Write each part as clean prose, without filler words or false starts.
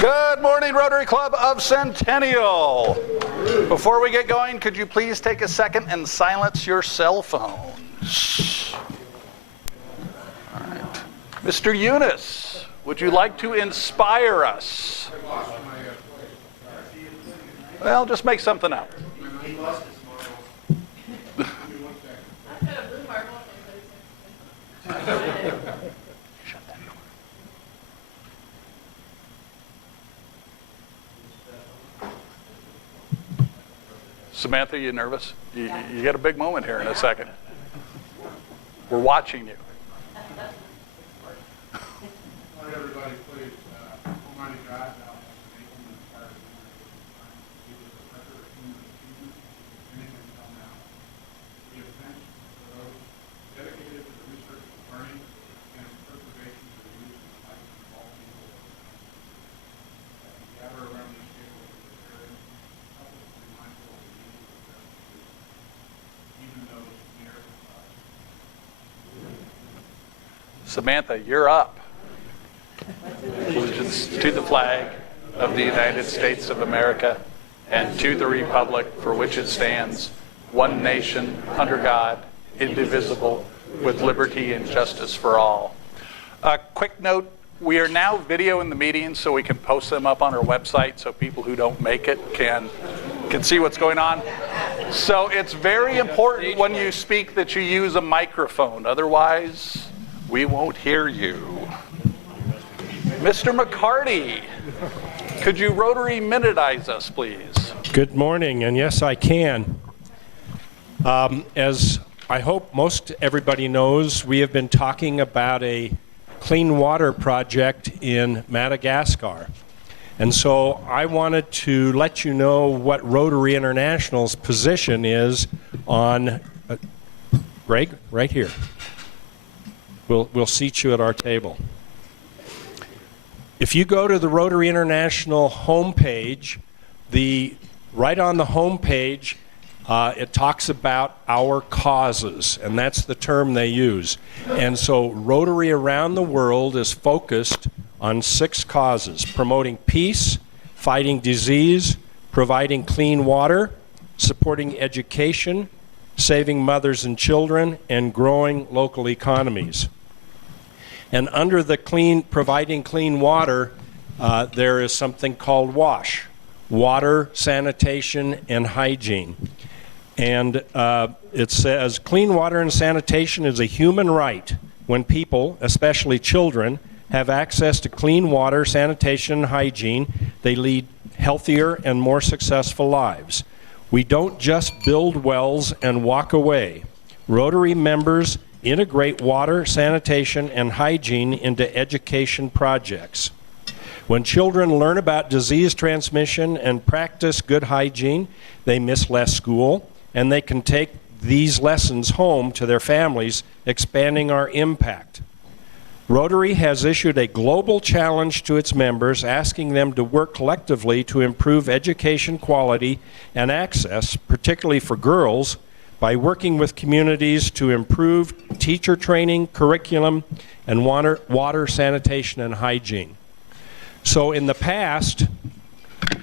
Good morning, Rotary Club of Centennial. Before we get going, could you please take a second and silence your cell phones? All right. Mr. Eunice, would you like to inspire us? Well, just make something up. Samantha, you nervous? You got a big moment here in a second. We're watching you. Let everybody please, Almighty God, thou hast made human desires of mankind, give us the pleasure of human achievement, anything until now. We give thanks for those dedicated to the research and learning and preservation of the use and life of all people of mankind. As we gather around these tables of the sharing, help us to be mindful of the needs of the rest of you, even those near us. Samantha, you're up. Allegiance to the flag of the United States of America and to the republic for which it stands, one nation, under God, indivisible, with liberty and justice for all. A quick note, we are now videoing the meetings so we can post them up on our website so people who don't make it can see what's going on. So it's very important when you speak that you use a microphone, otherwise we won't hear you. Mr. McCarty, could you Rotary minutize us, please? Good morning, and yes, I can. As I hope most everybody knows, we have been talking about a clean water project in Madagascar. And so I wanted to let you know what Rotary International's position is on, Greg, right here. We'll seat you at our table. If you go to the Rotary International homepage, right on the homepage, it talks about our causes, and that's the term they use. And so Rotary around the world is focused on 6 causes: promoting peace, fighting disease, providing clean water, supporting education, saving mothers and children, and growing local economies. And under the providing clean water, there is something called WASH, water, sanitation, and hygiene. And it says clean water and sanitation is a human right when people, especially children, have access to clean water, sanitation, and hygiene. They lead healthier and more successful lives. We don't just build wells and walk away. Rotary members integrate water, sanitation, and hygiene into education projects. When children learn about disease transmission and practice good hygiene, they miss less school, and they can take these lessons home to their families, expanding our impact. Rotary has issued a global challenge to its members, asking them to work collectively to improve education quality and access, particularly for girls, by working with communities to improve teacher training, curriculum, and water, sanitation, and hygiene. So in the past,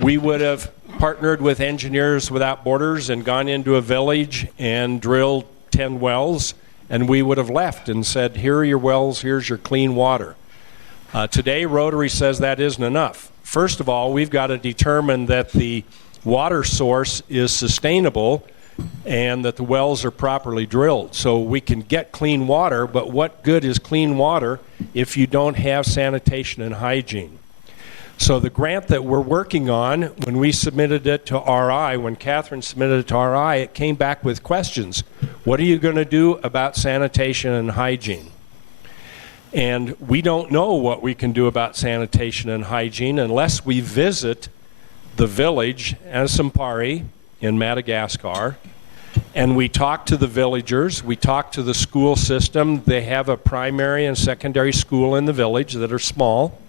we would have partnered with Engineers Without Borders and gone into a village and drilled 10 wells, and we would have left and said, here are your wells, here's your clean water. Today, Rotary says that isn't enough. First of all, we've got to determine that the water source is sustainable and that the wells are properly drilled so we can get clean water, but what good is clean water if you don't have sanitation and hygiene? So the grant that we're working on, when we submitted it to RI, when Catherine submitted it to RI, it came back with questions. What are you going to do about sanitation and hygiene? And we don't know what we can do about sanitation and hygiene unless we visit the village, Asampari, in Madagascar, and we talk to the villagers, we talk to the school system. They have a primary and secondary school in the village that are small.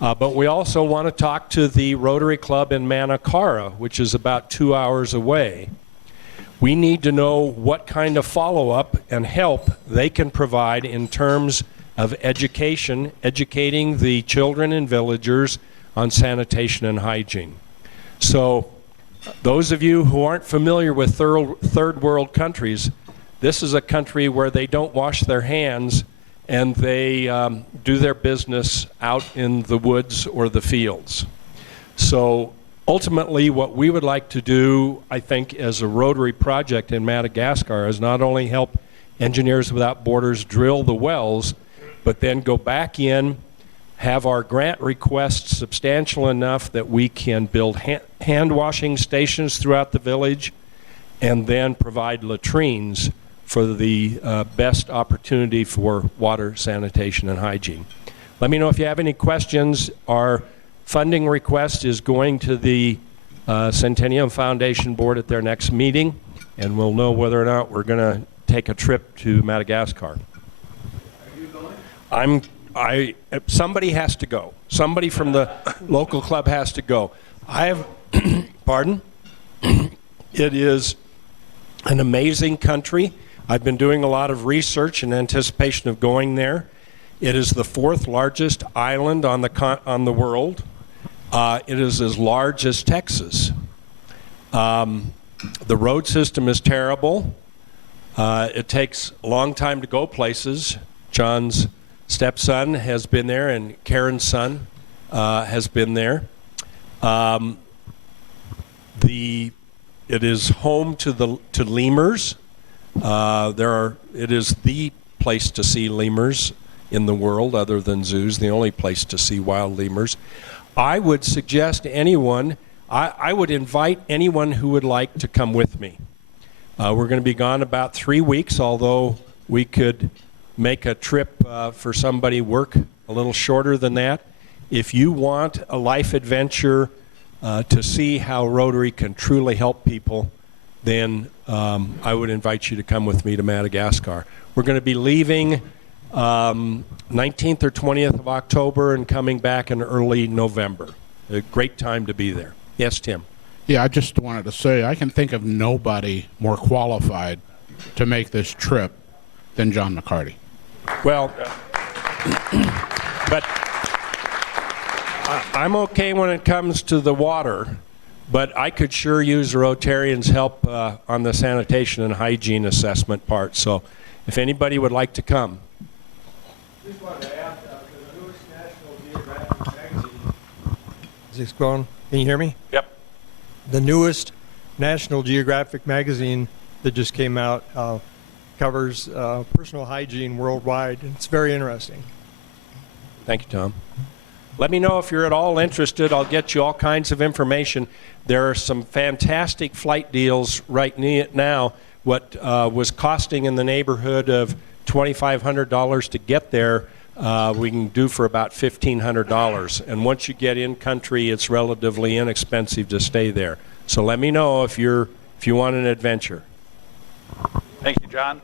But we also want to talk to the Rotary Club in Manakara, which is about 2 hours away. We need to know what kind of follow-up and help they can provide in terms of education, educating the children and villagers on sanitation and hygiene. So those of you who aren't familiar with third world countries, this is a country where they don't wash their hands and they do their business out in the woods or the fields. So ultimately what we would like to do, I think, as a Rotary project in Madagascar is not only help Engineers Without Borders drill the wells, but then go back in, have our grant requests substantial enough that we can build hand washing stations throughout the village, and then provide latrines for the best opportunity for water, sanitation, and hygiene. Let me know if you have any questions. Our funding request is going to the Centennial Foundation Board at their next meeting, and we'll know whether or not we're going to take a trip to Madagascar. Are you going? Somebody has to go. Somebody from the local club has to go. I have, pardon? It is an amazing country. I've been doing a lot of research in anticipation of going there. It is the 4th largest island on the world. It is as large as Texas. The road system is terrible. It takes a long time to go places. John's stepson has been there, and Karen's son has been there. It is home to lemurs. It is the place to see lemurs in the world, other than zoos, the only place to see wild lemurs. I would suggest anyone, I would invite anyone who would like to come with me. We're going to be gone about 3 weeks, although we could make a trip for somebody work a little shorter than that. If you want a life adventure to see how Rotary can truly help people, then I would invite you to come with me to Madagascar. We're going to be leaving 19th or 20th of October and coming back in early November. A great time to be there. Yes, Tim? Yeah, I just wanted to say I can think of nobody more qualified to make this trip than John McCarty. Well, but I'm okay when it comes to the water, but I could sure use a Rotarian's help on the sanitation and hygiene assessment part. So if anybody would like to come. Just wanted to ask, the newest National Geographic magazine. Is this going? Can you hear me? Yep. The newest National Geographic magazine that just came out covers personal hygiene worldwide. It's very interesting. Thank you, Tom. Let me know if you're at all interested. I'll get you all kinds of information. There are some fantastic flight deals right now. What was costing in the neighborhood of $2,500 to get there, we can do for about $1,500. And once you get in country, it's relatively inexpensive to stay there. So let me know if you want an adventure. Thank you, John.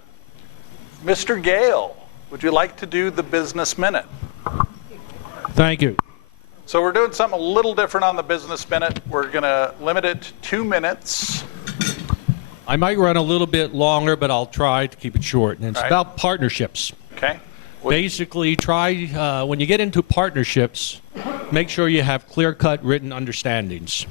Mr. Gale, would you like to do the business minute? Thank you. So we're doing something a little different on the business minute. We're going to limit it to 2 minutes. I might run a little bit longer, but I'll try to keep it short. And it's Right. about partnerships. Okay? Basically, try, when you get into partnerships, make sure you have clear-cut written understandings.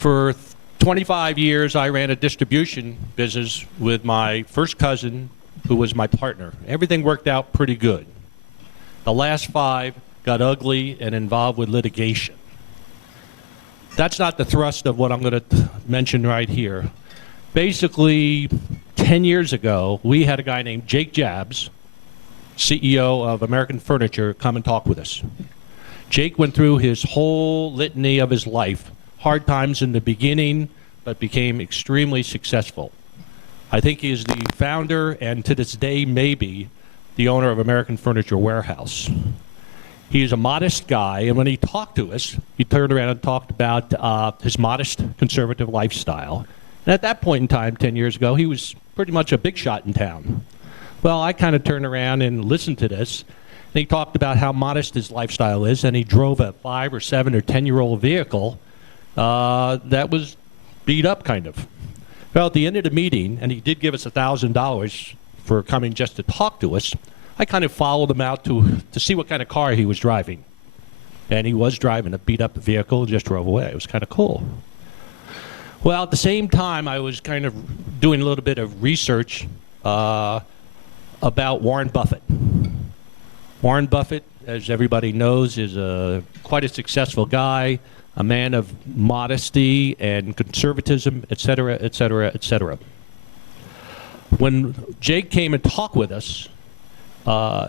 For 25 years, I ran a distribution business with my first cousin, who was my partner. Everything worked out pretty good. The last 5 got ugly and involved with litigation. That's not the thrust of what I'm going to mention right here. Basically, 10 years ago, we had a guy named Jake Jabs, CEO of American Furniture, come and talk with us. Jake went through his whole litany of his life, hard times in the beginning, but became extremely successful. I think he is the founder, and to this day, maybe, the owner of American Furniture Warehouse. He's a modest guy, and when he talked to us, he turned around and talked about his modest conservative lifestyle. And at that point in time, 10 years ago, he was pretty much a big shot in town. Well, I kind of turned around and listened to this, and he talked about how modest his lifestyle is, and he drove a 5 or 7 or 10-year-old vehicle that was beat up, kind of. Well, at the end of the meeting, and he did give us $1,000 for coming just to talk to us, I kind of followed him out to see what kind of car he was driving. And he was driving a beat-up vehicle and just drove away. It was kind of cool. Well, at the same time, I was kind of doing a little bit of research about Warren Buffett. Warren Buffett, as everybody knows, is quite a successful guy, a man of modesty and conservatism, et cetera, et cetera, et cetera. When Jake came and talked with us,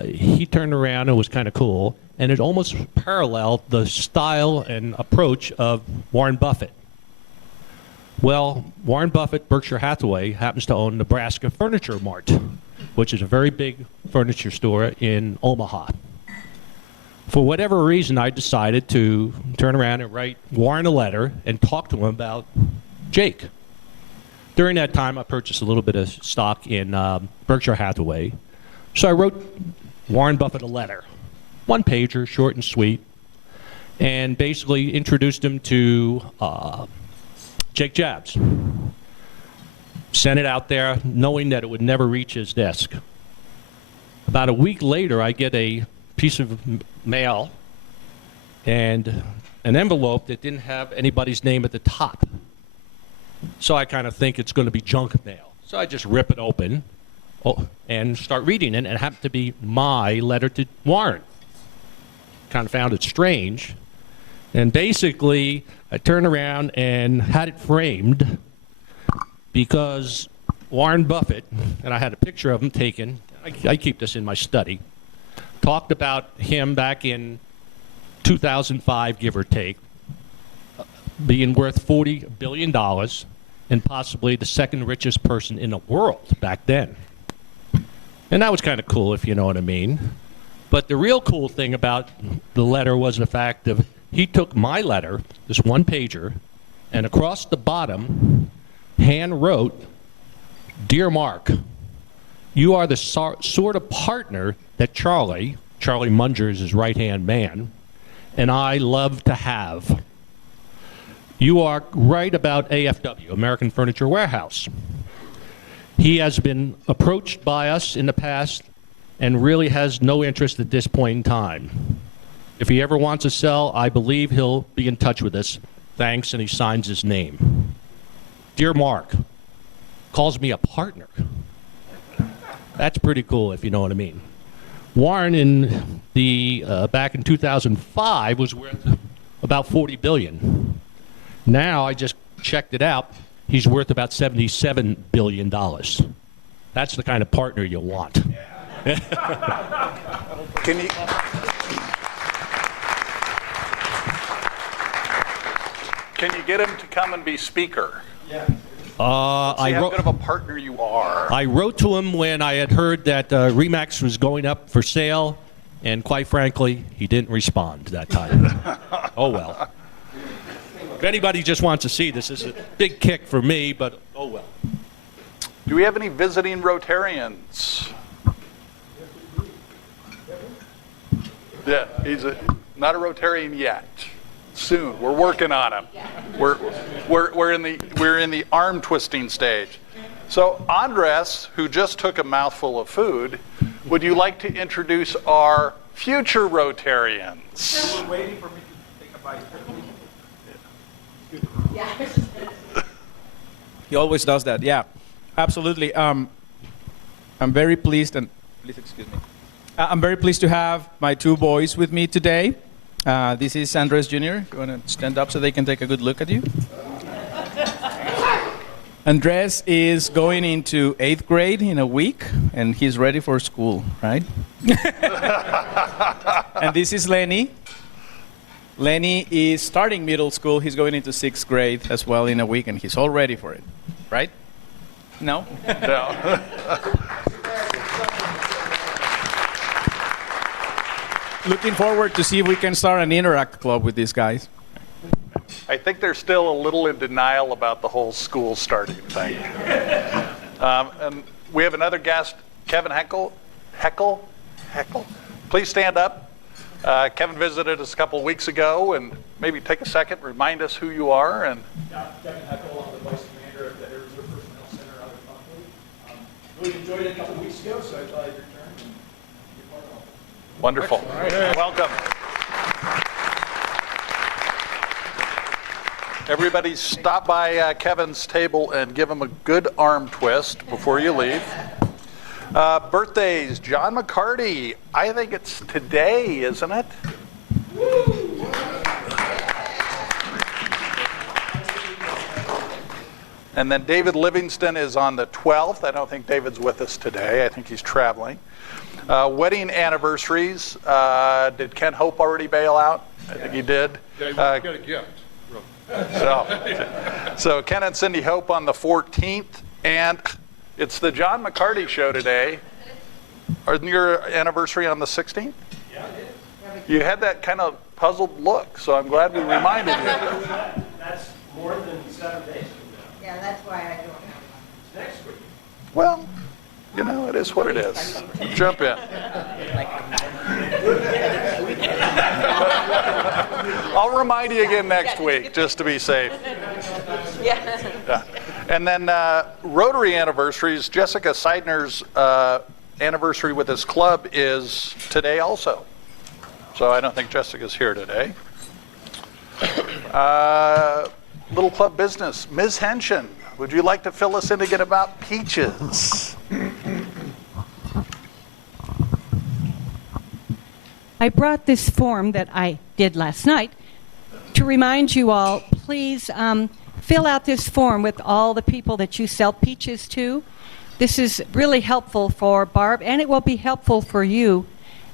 he turned around and was kind of cool, and it almost paralleled the style and approach of Warren Buffett. Well, Warren Buffett, Berkshire Hathaway, happens to own Nebraska Furniture Mart, which is a very big furniture store in Omaha. For whatever reason, I decided to turn around and write Warren a letter and talk to him about Jake. During that time, I purchased a little bit of stock in Berkshire Hathaway. So I wrote Warren Buffett a letter, one-pager, short and sweet, and basically introduced him to Jake Jabs. Sent it out there knowing that it would never reach his desk. About a week later, I get a piece of mail and an envelope that didn't have anybody's name at the top. So I kind of think it's going to be junk mail. So I just rip it open and start reading it, and it happened to be my letter to Warren. Kind of found it strange. And basically, I turned around and had it framed because Warren Buffett, and I had a picture of him taken, I keep this in my study, talked about him back in 2005, give or take, being worth $40 billion and possibly the second richest person in the world back then. And that was kind of cool, if you know what I mean. But the real cool thing about the letter was the fact of he took my letter, this one-pager, and across the bottom, hand wrote, "Dear Mark, you are the sort of partner that Charlie Munger is his right-hand man, and I love to have. You are right about AFW, American Furniture Warehouse. He has been approached by us in the past and really has no interest at this point in time. If he ever wants to sell, I believe he'll be in touch with us. Thanks," and he signs his name. Dear Mark, calls me a partner. That's pretty cool, if you know what I mean. Warren, in the back in 2005, was worth about $40 billion. Now, I just checked it out, he's worth about $77 billion. That's the kind of partner you want. Can you get him to come and be speaker? Yeah. See how good of a partner you are. I wrote to him when I had heard that Remax was going up for sale, and quite frankly, he didn't respond that time. Oh well. If anybody just wants to see this is a big kick for me, but oh well. Do we have any visiting Rotarians? Yeah, he's not a Rotarian yet. Soon, we're working on him. We're in the arm twisting stage. So Andres, who just took a mouthful of food, would you like to introduce our future Rotarians? We're waiting for me to take a bite. He always does that. Yeah, absolutely. I'm very pleased, and please excuse me. I'm very pleased to have my two boys with me today. This is Andres Jr. You want to stand up so they can take a good look at you? Andres is going into 8th grade in a week, and he's ready for school, right? And this is Lenny. Lenny is starting middle school. He's going into 6th grade as well in a week, and he's all ready for it, right? No? No. Looking forward to see if we can start an Interact club with these guys. I think they're still a little in denial about the whole school starting thing. And we have another guest, Kevin Heckel. Please stand up. Kevin visited us a couple weeks ago, and maybe take a second, remind us who you are. And Kevin Heckel, I'm the vice commander of the Air Reserve Personnel Center out of Buckley. Really enjoyed it a couple weeks ago, so I thought I'd return and be part of it. wonderful. Welcome. Everybody stop by Kevin's table and give him a good arm twist before you leave. Birthdays, John McCarty. I think it's today, isn't it? And then David Livingston is on the 12th. I don't think David's with us today. I think he's traveling. Wedding anniversaries. Did Ken Hope already bail out? I think he did. Yeah, he got a gift. So Ken and Cindy Hope on the 14th. And it's the John McCarty show today. Isn't your anniversary on the 16th? Yeah, it is. You had that kind of puzzled look, so I'm glad we reminded you. That's more than 7 days from now. Yeah, that's why I don't have one. Next week. Well, you know, it is what it is. Jump in. I'll remind you again next week, just to be safe. Yeah. And then Rotary anniversaries. Jessica Seidner's anniversary with his club is today also. So I don't think Jessica's here today. Little club business. Ms. Henshin, would you like to fill us in again about peaches? I brought this form that I did last night to remind you all, please fill out this form with all the people that you sell peaches to. This is really helpful for Barb, and it will be helpful for you.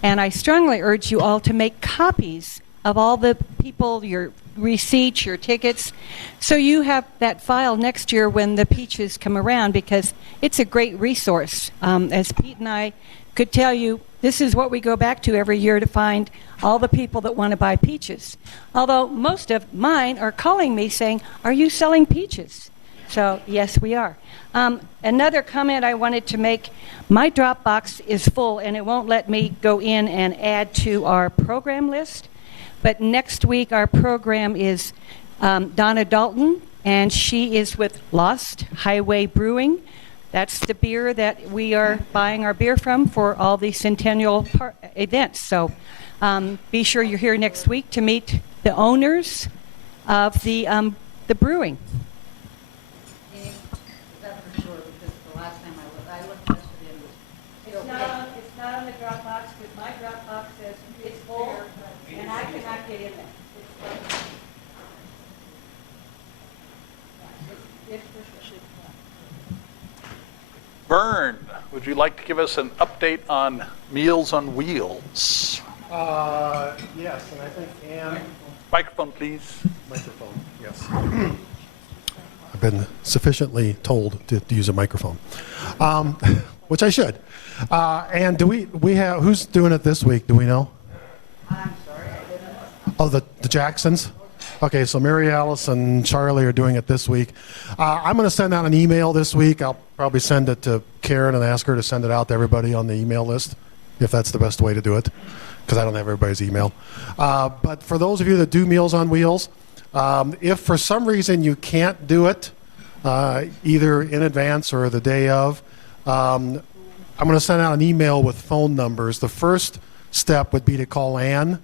And I strongly urge you all to make copies of all the people, your receipts, your tickets, so you have that file next year when the peaches come around, because it's a great resource. As Pete and I could tell you, this is what we go back to every year to find all the people that want to buy peaches. Although most of mine are calling me saying, "Are you selling peaches?" So yes, we are. Another comment I wanted to make, my Dropbox is full and it won't let me go in and add to our program list. But next week our program is Donna Dalton, and she is with Lost Highway Brewing. That's the beer that we are buying our beer from for all the Centennial events. So be sure you're here next week to meet the owners of the brewing. Is that for sure? Because the last time I looked yesterday and it was It's not on the Dropbox, because my Dropbox says it's full, and I cannot get in there. It's for sure. Vern, would you like to give us an update on Meals on Wheels? Yes, and I think Ann... Microphone, please. Microphone, yes. I've been sufficiently told to use a microphone, which I should. And do we have, who's doing it this week? Do we know? I'm sorry, I didn't know. Oh, the Jacksons? Okay, so Mary Alice and Charlie are doing it this week. I'm going to send out an email this week. I'll probably send it to Karen and ask her to send it out to everybody on the email list, if that's the best way to do it, because I don't have everybody's email. But for those of you that do Meals on Wheels, if for some reason you can't do it, either in advance or the day of, I'm going to send out an email with phone numbers. The first step would be to call Ann.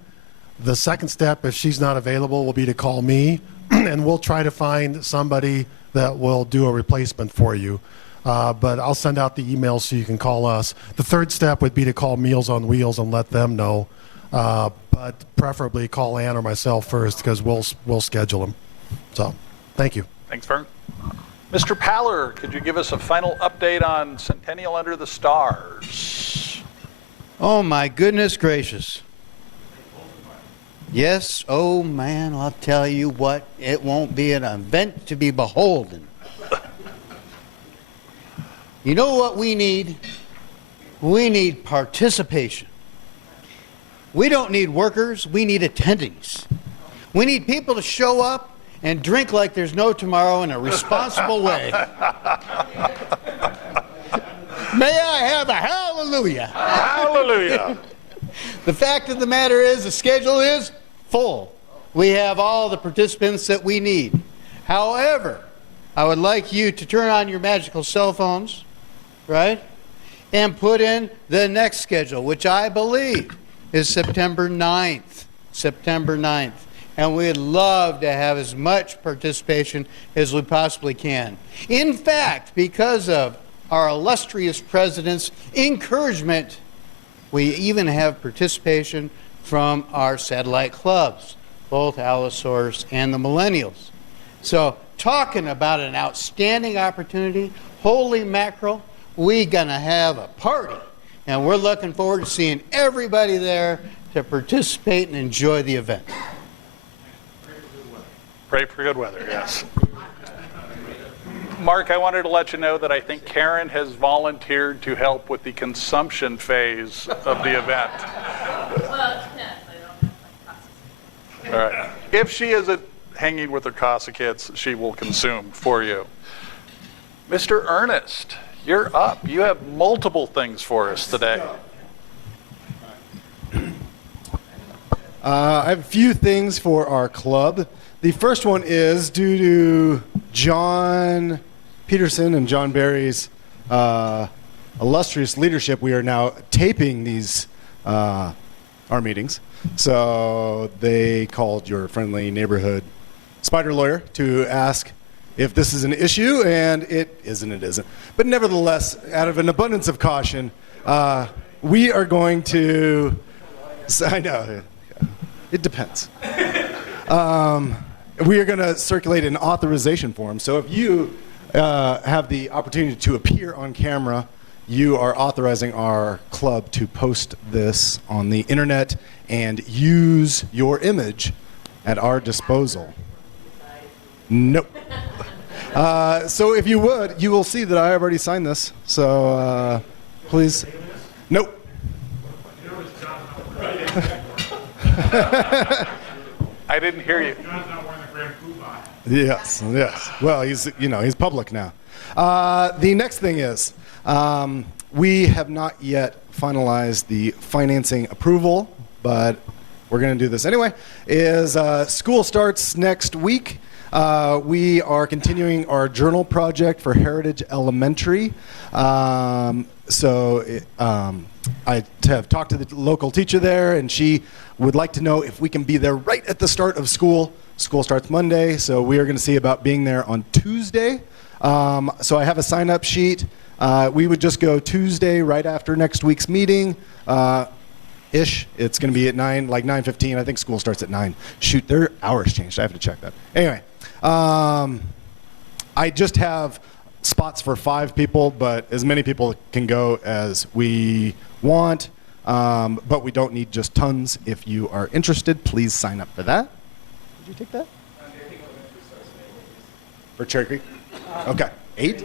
The second step, if she's not available, will be to call me, and we'll try to find somebody that will do a replacement for you. But I'll send out the email so you can call us. The third step would be to call Meals on Wheels and let them know. But preferably call Ann or myself first, because we'll schedule them. So, thank you. Thanks, Vern. Mr. Paller, could you give us a final update on Centennial Under the Stars? Oh, my goodness gracious. Yes, oh man, I'll tell you what, it won't be an event to be beholden. You know what we need? We need participation. We don't need workers, we need attendings. We need people to show up and drink like there's no tomorrow in a responsible way. May I have a hallelujah? Hallelujah. The fact of the matter is, the schedule is full. We have all the participants that we need. However, I would like you to turn on your magical cell phones, right, and put in the next schedule, which I believe is September 9th. September 9th. and we'd love to have as much participation as we possibly can. In fact, because of our illustrious president's encouragement, we even have participation from our satellite clubs, both Allosaurus and the Millennials. So, talking about an outstanding opportunity, holy mackerel, we're going to have a party. And we're looking forward to seeing everybody there to participate and enjoy the event. Pray for good weather, yes. Mark, I wanted to let you know that I think Karen has volunteered to help with the consumption phase of the event. Well, it depends. I don't have my classes. All right. If she isn't hanging with her Casa kids, she will consume for you. Mr. Ernest, you're up. You have multiple things for us today. I have a few things for our club. The first one is due to John Peterson and John Barry's illustrious leadership, we are now taping these our meetings. So they called your friendly neighborhood spider lawyer to ask if this is an issue, and it isn't. But nevertheless, out of an abundance of caution, we are going to, I know, it depends. We are going to circulate an authorization form. So if you have the opportunity to appear on camera, you are authorizing our club to post this on the internet and use your image at our disposal. Nope. So if you would, you will see that I have already signed this. So please. Nope. I didn't hear you. John's not wearing the Grand Poobah. Yes. Well, he's public now. The next thing is, we have not yet finalized the financing approval, but we're going to do this anyway. School starts next week. We are continuing our journal project for Heritage Elementary. I have talked to the local teacher there, and she would like to know if we can be there right at the start of school. School starts Monday, so we are going to see about being there on Tuesday. So I have a sign-up sheet. We would just go Tuesday right after next week's meeting. Ish. It's going to be at 9:15. I think school starts at 9. Shoot, their hours changed. I have to check that. Anyway, I just have spots for 5 people, but as many people can go as we want. But we don't need just tons. If you are interested, please sign up for that. Did you take that? For Cherry Creek? Okay. 8?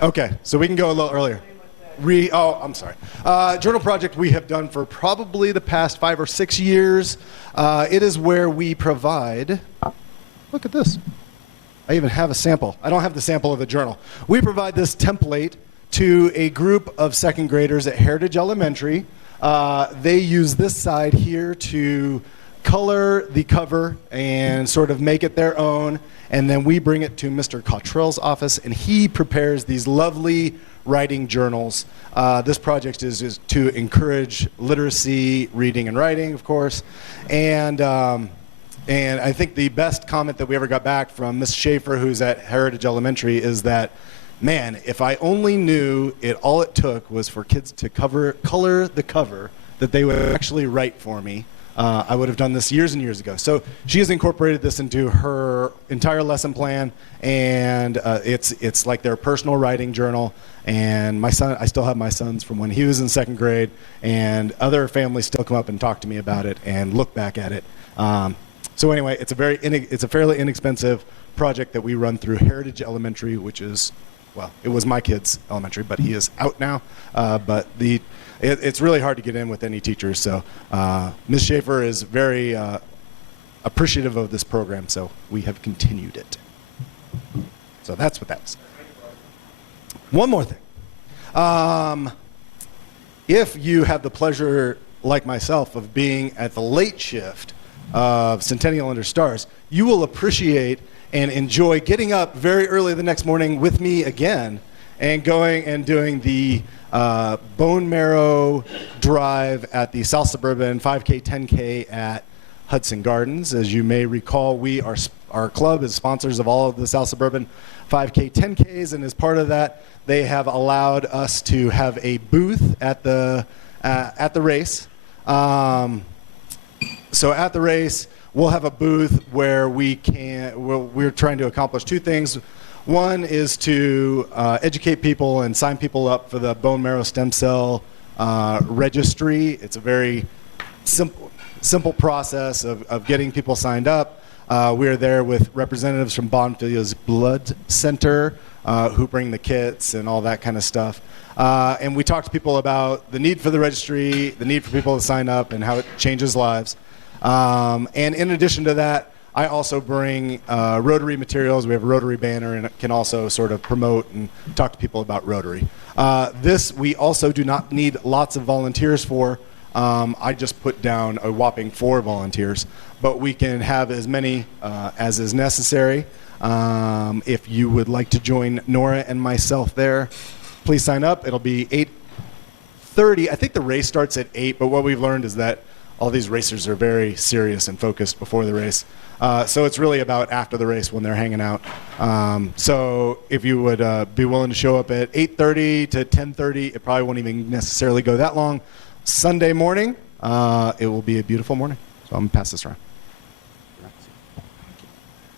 Okay, so we can go a little earlier. I'm sorry. Journal project we have done for probably the past 5 or 6 years. It is where we provide, look at this. I even have a sample. I don't have the sample of the journal. We provide this template to a group of second graders at Heritage Elementary. They use this side here to color the cover and sort of make it their own. And then we bring it to Mr. Cottrell's office, and he prepares these lovely writing journals. This project is to encourage literacy, reading, and writing, of course. And I think the best comment that we ever got back from Ms. Schaefer, who's at Heritage Elementary, is that, man, if I only knew all it took was for kids to color the cover, that they would actually write for me, I would have done this years and years ago. So she has incorporated this into her entire lesson plan, and it's like their personal writing journal. And my son, I still have my sons from when he was in 2nd grade, and other families still come up and talk to me about it and look back at it. So anyway, it's a fairly inexpensive project that we run through Heritage Elementary, which is, well, it was my kid's elementary, but he is out now. But it's really hard to get in with any teachers. So Ms. Schaefer is very appreciative of this program, so we have continued it. So that's what that is. One more thing. If you have the pleasure, like myself, of being at the late shift of Centennial Under Stars, you will appreciate and enjoy getting up very early the next morning with me again and going and doing the bone marrow drive at the South Suburban 5K, 10K at Hudson Gardens. As you may recall, our club is sponsors of all of the South Suburban 5K, 10Ks, and as part of that, they have allowed us to have a booth at the race. So at the race, we'll have a booth where we're trying to accomplish two things. One is to educate people and sign people up for the bone marrow stem cell registry. It's a very simple process of getting people signed up. We're there with representatives from Bonfilia's Blood Center who bring the kits and all that kind of stuff. And we talk to people about the need for the registry, the need for people to sign up, and how it changes lives. And in addition to that, I also bring Rotary materials. We have a Rotary banner and can also sort of promote and talk to people about Rotary. This we also do not need lots of volunteers for. I just put down a whopping 4 volunteers, but we can have as many as is necessary. If you would like to join Nora and myself there, please sign up. It'll be 8:30. I think the race starts at 8, but what we've learned is that all these racers are very serious and focused before the race. So it's really about after the race when they're hanging out. So if you would be willing to show up at 8:30 to 10:30, it probably won't even necessarily go that long. Sunday morning, it will be a beautiful morning. So I'm going to pass this around.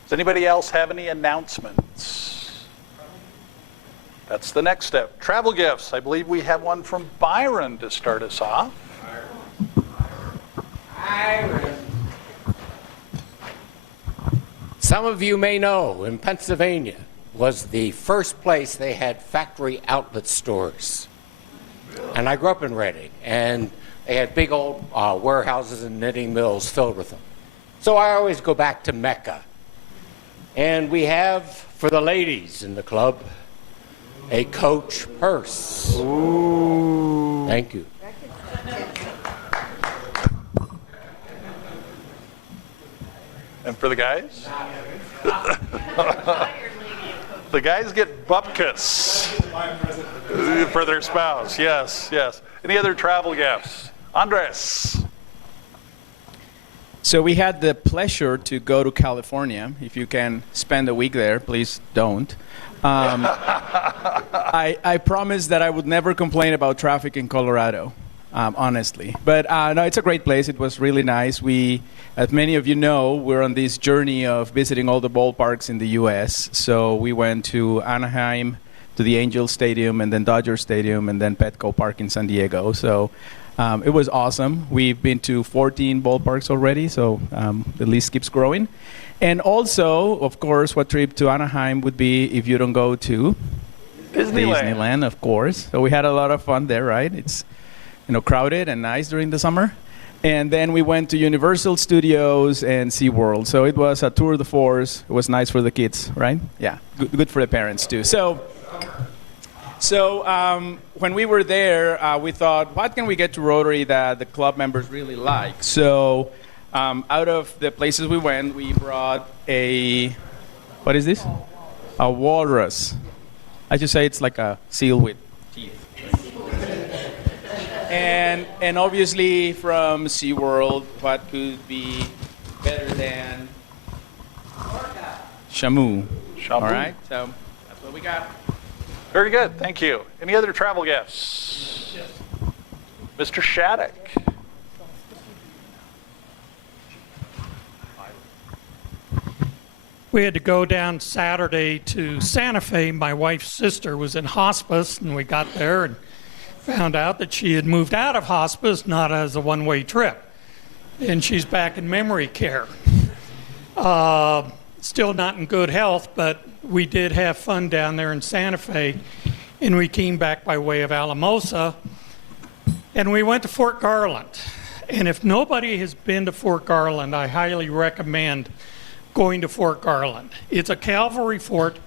Does anybody else have any announcements? That's the next step. Travel gifts. I believe we have one from Byron to start us off. Some of you may know in Pennsylvania was the first place they had factory outlet stores. And I grew up in Reading, and they had big old warehouses and knitting mills filled with them. So I always go back to Mecca. And we have, for the ladies in the club, a Coach purse. Ooh. Thank you. And for the guys? The guys get bupkis for their spouse. Yes, yes. Any other travel gifts? Andres. So we had the pleasure to go to California. If you can spend a week there, please don't. I promised that I would never complain about traffic in Colorado, honestly. But no, it's a great place. It was really nice. We, as many of you know, we're on this journey of visiting all the ballparks in the U.S. So we went to Anaheim, to the Angels Stadium, and then Dodger Stadium, and then Petco Park in San Diego. So it was awesome. We've been to 14 ballparks already, so the list keeps growing. And also, of course, what trip to Anaheim would be if you don't go to Disneyland, of course. So we had a lot of fun there, right? It's crowded and nice during the summer. And then we went to Universal Studios and SeaWorld. So it was a tour de force. It was nice for the kids, right? Yeah, good for the parents too. So when we were there, we thought, what can we get to Rotary that the club members really like? So out of the places we went, we brought what is this? A walrus. I should say it's like a seal with teeth. And obviously from SeaWorld, what could be better than Shamu? All right, so that's what we got. Very good, thank you. Any other travel gifts? Yes. Mr. Shattuck. We had to go down Saturday to Santa Fe. My wife's sister was in hospice, and we got there and found out that she had moved out of hospice, not as a one-way trip. And she's back in memory care. Still not in good health, but we did have fun down there in Santa Fe. And we came back by way of Alamosa. And we went to Fort Garland. And if nobody has been to Fort Garland, I highly recommend going to Fort Garland. It's a cavalry fort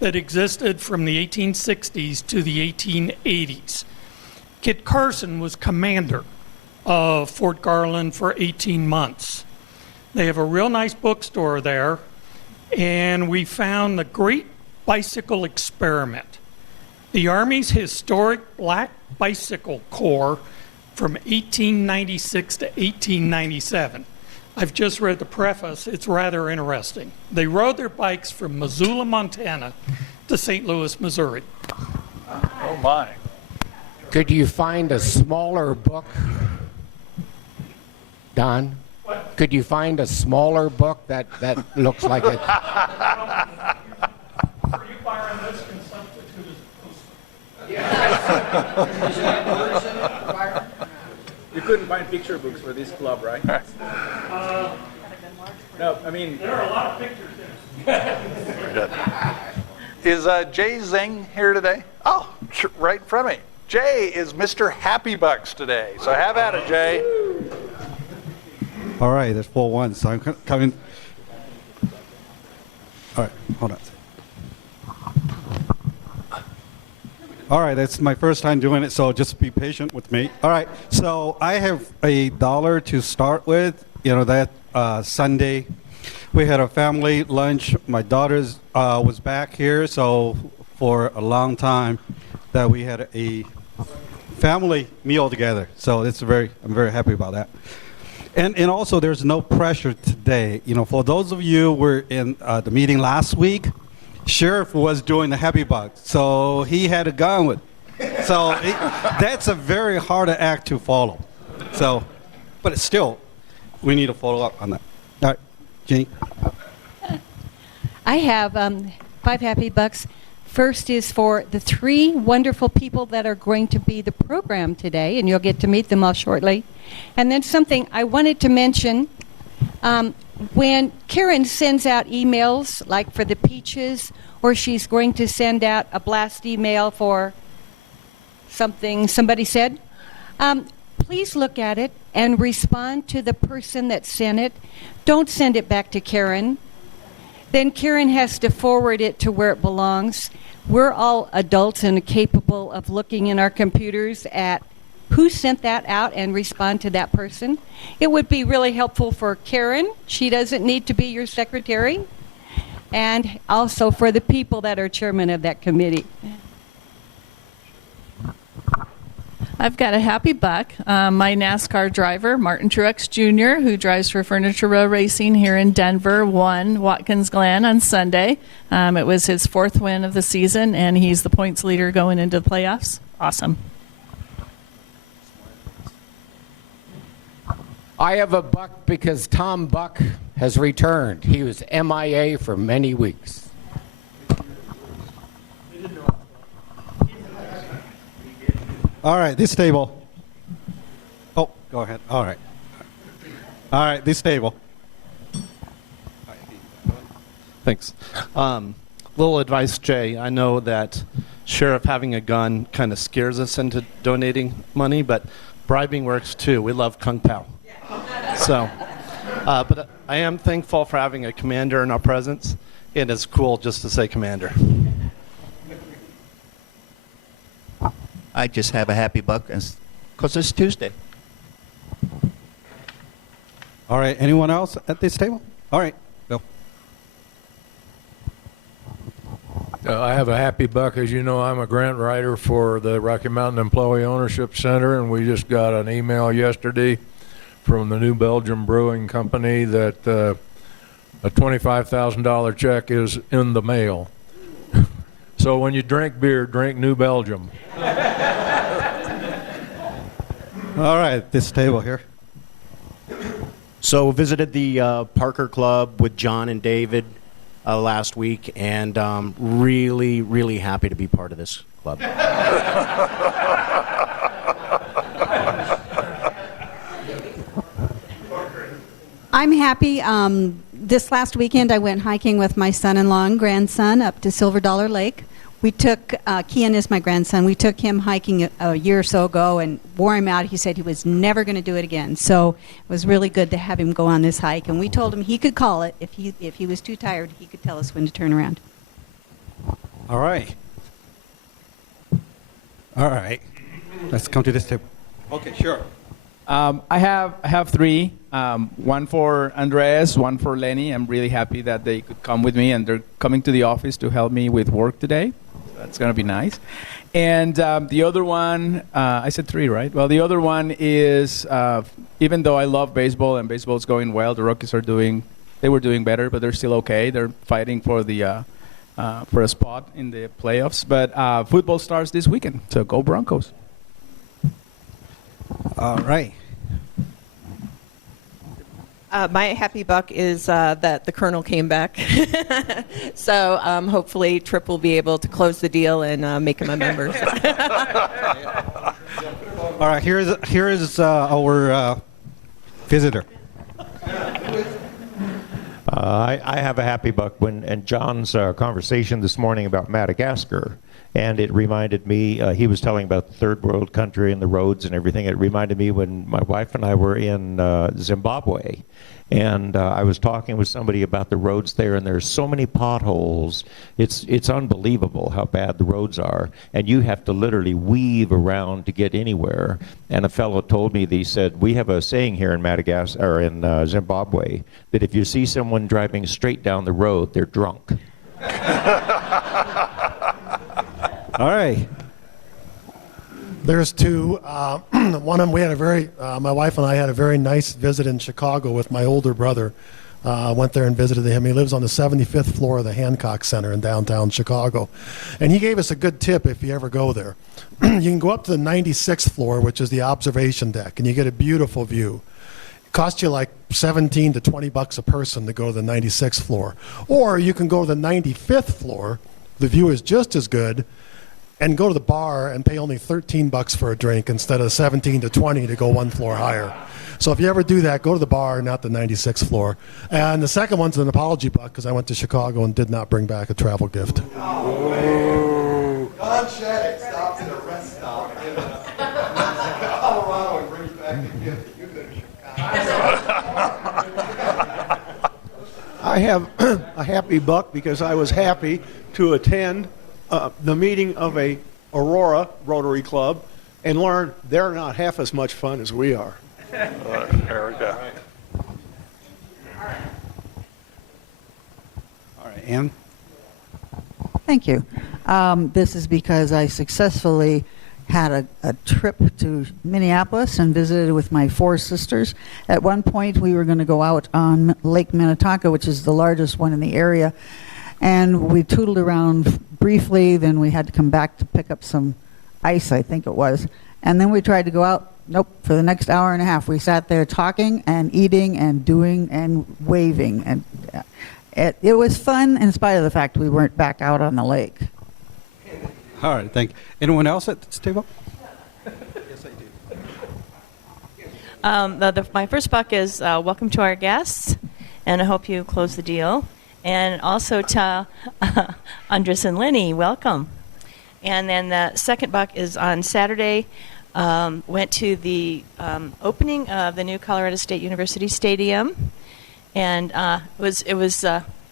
that existed from the 1860s to the 1880s. Kit Carson was commander of Fort Garland for 18 months. They have a real nice bookstore there, and we found the Great Bicycle Experiment, the Army's historic black bicycle corps from 1896 to 1897. I've just read the preface. It's rather interesting. They rode their bikes from Missoula, Montana to St. Louis, Missouri. Oh, my. Could you find a smaller book, Don? Could you find a smaller book that looks like it? Are you borrowing this and substitute as a poster? You couldn't find picture books for this club, right? No, I mean... There are a lot of pictures in it. Is Jay Zing here today? Oh, right in front of me. Jay is Mr. Happy Bucks today. So have at it, Jay. All right, there's 4-1, so I'm coming. All right, hold on. All right, that's my first time doing it, so just be patient with me. All right, so I have $1 to start with. You know, that Sunday we had a family lunch. My daughter's was back here, so for a long time that we had a family meal together. So I'm very happy about that. And also, there's no pressure today. You know, for those of you who were in the meeting last week, Sheriff was doing the Happy Buck, so he had a gun with. So that's a very hard act to follow. So, but it's still, we need to follow up on that. All right, Jeannie. I have 5 Happy Bucks. First is for the 3 wonderful people that are going to be the program today, and you'll get to meet them all shortly. And then something I wanted to mention, when Karen sends out emails, like for the peaches, or she's going to send out a blast email for something somebody said, please look at it and respond to the person that sent it. Don't send it back to Karen. Then Karen has to forward it to where it belongs. We're all adults and capable of looking in our computers at who sent that out and respond to that person. It would be really helpful for Karen. She doesn't need to be your secretary. And also for the people that are chairman of that committee. I've got a happy buck. My NASCAR driver, Martin Truex Jr., who drives for Furniture Row Racing here in Denver, won Watkins Glen on Sunday. It was his 4th win of the season, and he's the points leader going into the playoffs. Awesome. I have a buck because Tom Buck has returned. He was MIA for many weeks. All right, this table. Oh, go ahead. All right. All right, this table. Thanks. Little advice, Jay. I know that Sheriff having a gun kind of scares us into donating money, but bribing works too. We love Kung Pao. So, but I am thankful for having a commander in our presence, and it's cool just to say commander. I just have a happy buck because it's Tuesday. All right, anyone else at this table? All right, Bill. I have a happy buck. As you know, I'm a grant writer for the Rocky Mountain Employee Ownership Center, and we just got an email yesterday from the New Belgium Brewing Company that a $25,000 check is in the mail. So when you drink beer, drink New Belgium. All right, this table here. So visited the Parker Club with John and David last week, and really, really happy to be part of this club. I'm happy. This last weekend I went hiking with my son-in-law and grandson up to Silver Dollar Lake. We took, Kian is my grandson, we took him hiking a year or so ago and wore him out. He said he was never going to do it again. So it was really good to have him go on this hike. And we told him he could call it. If he was too tired, he could tell us when to turn around. All right. All right. Let's come to this table. Okay, sure. I have 3. One for Andres, one for Lenny. I'm really happy that they could come with me, and they're coming to the office to help me with work today. That's going to be nice. And the other one, I said 3, right? Well, the other one is even though I love baseball and baseball's going well, the Rockies were doing better, but they're still okay. They're fighting for the for a spot in the playoffs. But football starts this weekend, so go Broncos. All right. My happy buck is that the Colonel came back. So hopefully Tripp will be able to close the deal and make him a member. All right, here is our visitor. I have a happy buck and John's conversation this morning about Madagascar, and it reminded me, he was telling about the third world country and the roads and everything. It reminded me when my wife and I were in Zimbabwe, and I was talking with somebody about the roads there, and there's so many potholes. It's unbelievable how bad the roads are, and you have to literally weave around to get anywhere. And a fellow told me, he said, we have a saying here in Madagascar, or in Zimbabwe, that if you see someone driving straight down the road, they're drunk. All right. There's two. One of them, we had my wife and I had a very nice visit in Chicago with my older brother. Went there and visited him. He lives on the 75th floor of the Hancock Center in downtown Chicago. And he gave us a good tip if you ever go there. You can go up to the 96th floor, which is the observation deck, and you get a beautiful view. It costs you like $17 to $20 a person to go to the 96th floor. Or you can go to the 95th floor. The view is just as good, and go to the bar and pay only $13 for a drink instead of 17 to 20 to go one floor higher. So if you ever do that, go to the bar, not the 96th floor. And the second one's an apology buck because I went to Chicago and did not bring back a travel gift. Don Shattuck stopped at a rest stop in Colorado and brings back a gift that you could have Chicago. I have a happy buck because I was happy to attend the meeting of a Aurora Rotary Club and learn they're not half as much fun as we are. There we go. All right, Ann? Thank you. This is because I successfully had a trip to Minneapolis and visited with my 4 sisters. At one point, we were going to go out on Lake Minnetonka, which is the largest one in the area, and we tootled around briefly. Then we had to come back to pick up some ice, I think it was, and then we tried to go out. Nope, for the next hour and a half, we sat there talking and eating and doing and waving, and it was fun in spite of the fact we weren't back out on the lake. All right, thank you. Anyone else at this table? Yes, I do. My first buck is welcome to our guests, and I hope you close the deal. And also to Andres and Lenny, welcome. And then the second buck is on Saturday. Went to the opening of the new Colorado State University Stadium, and it was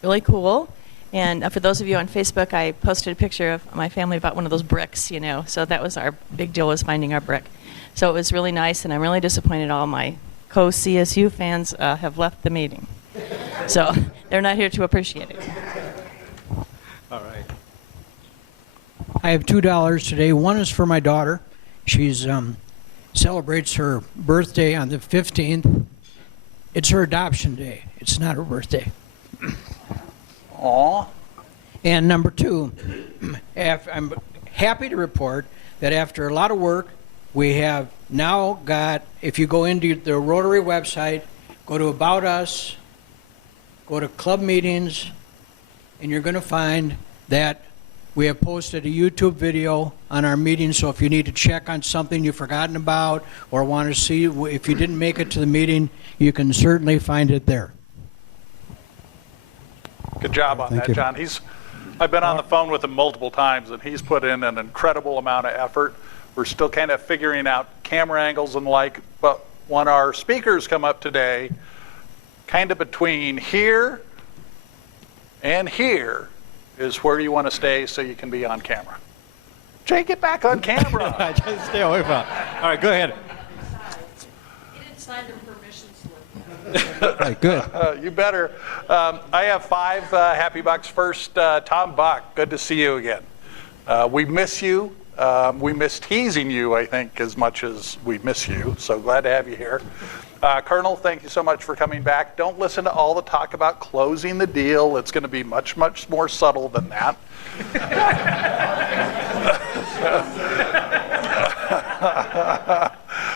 really cool. And for those of you on Facebook, I posted a picture of my family about one of those bricks, So that was our big deal, was finding our brick. So it was really nice, and I'm really disappointed all my co-CSU fans have left the meeting. So they're not here to appreciate it. All right. I have $2 today. One is for my daughter. She's celebrates her birthday on the 15th. It's her adoption day. It's not her birthday. Aw. And number 2, I'm happy to report that after a lot of work, we have now got, if you go into the Rotary website, go to About Us, go to Club Meetings, and you're going to find that we have posted a YouTube video on our meeting, so if you need to check on something you've forgotten about or want to see, if you didn't make it to the meeting, you can certainly find it there. Good job on Thank that, you. John. I've been on the phone with him multiple times, and he's put in an incredible amount of effort. We're still kind of figuring out camera angles and but when our speakers come up today, kind of between here and here is where you want to stay so you can be on camera. Jay, get back on camera. Just stay away from it. All right, go ahead. He didn't sign the permission slip. All right, good. You better. I have 5 happy bucks. First, Tom Buck, good to see you again. We miss you. We miss teasing you, I think, as much as we miss you. So glad to have you here. Colonel, thank you so much for coming back. Don't listen to all the talk about closing the deal. It's going to be much, much more subtle than that.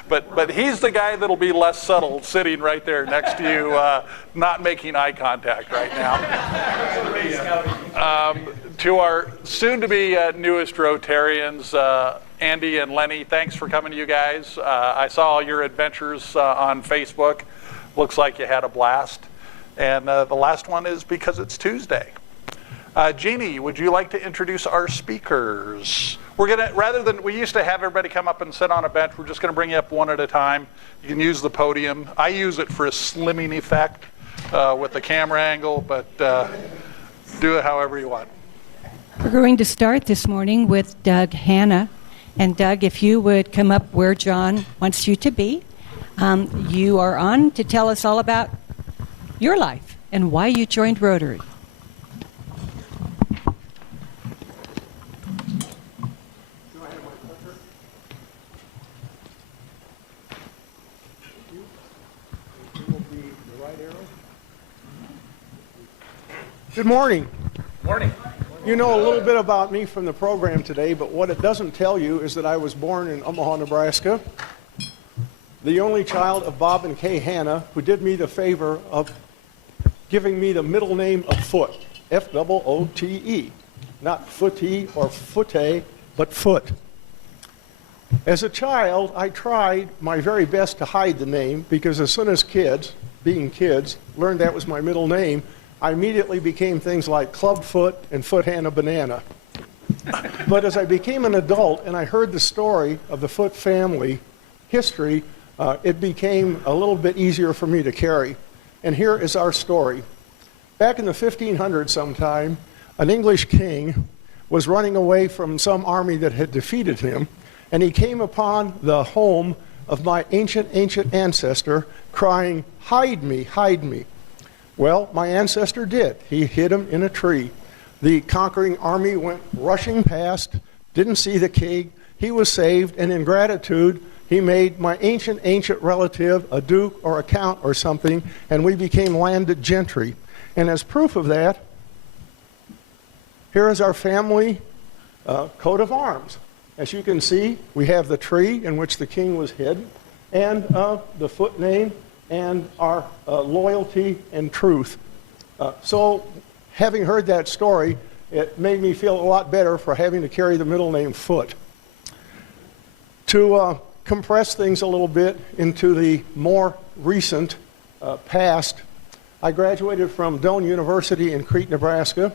But he's the guy that'll be less subtle, sitting right there next to you, not making eye contact right now. To our soon-to-be newest Rotarians, Andy and Lenny, thanks for coming, you guys. I saw your adventures on Facebook. Looks like you had a blast. And the last one is because it's Tuesday. Jeannie, would you like to introduce our speakers? We're gonna, rather than, we used to have everybody come up and sit on a bench, we're just gonna bring you up one at a time. You can use the podium. I use it for a slimming effect with the camera angle, but do it however you want. We're going to start this morning with Doug Hanna. And Doug, if you would come up where John wants you to be. You are on to tell us all about your life and why you joined Rotary. Good morning. Morning. You know a little bit about me from the program today, but what it doesn't tell you is that I was born in Omaha, Nebraska, the only child of Bob and Kay Hanna, who did me the favor of giving me the middle name of Foot, F-O-O-T-E, not Footy or Foote, but Foot. As a child, I tried my very best to hide the name because as soon as kids, being kids, learned that was my middle name, I immediately became things like Clubfoot and Foot Hanna Banana. But as I became an adult and I heard the story of the Foot family history, it became a little bit easier for me to carry. And here is our story. Back in the 1500s sometime, an English king was running away from some army that had defeated him, and he came upon the home of my ancient ancestor crying, "Hide me, hide me." Well, my ancestor did. He hid him in a tree. The conquering army went rushing past, didn't see the king. He was saved, and in gratitude, he made my ancient relative a duke or a count or something, and we became landed gentry. And as proof of that, here is our family coat of arms. As you can see, we have the tree in which the king was hid, and the Foot name, and our loyalty and truth. So having heard that story, it made me feel a lot better for having to carry the middle name Foot. To compress things a little bit into the more recent past, I graduated from Doane University in Crete, Nebraska,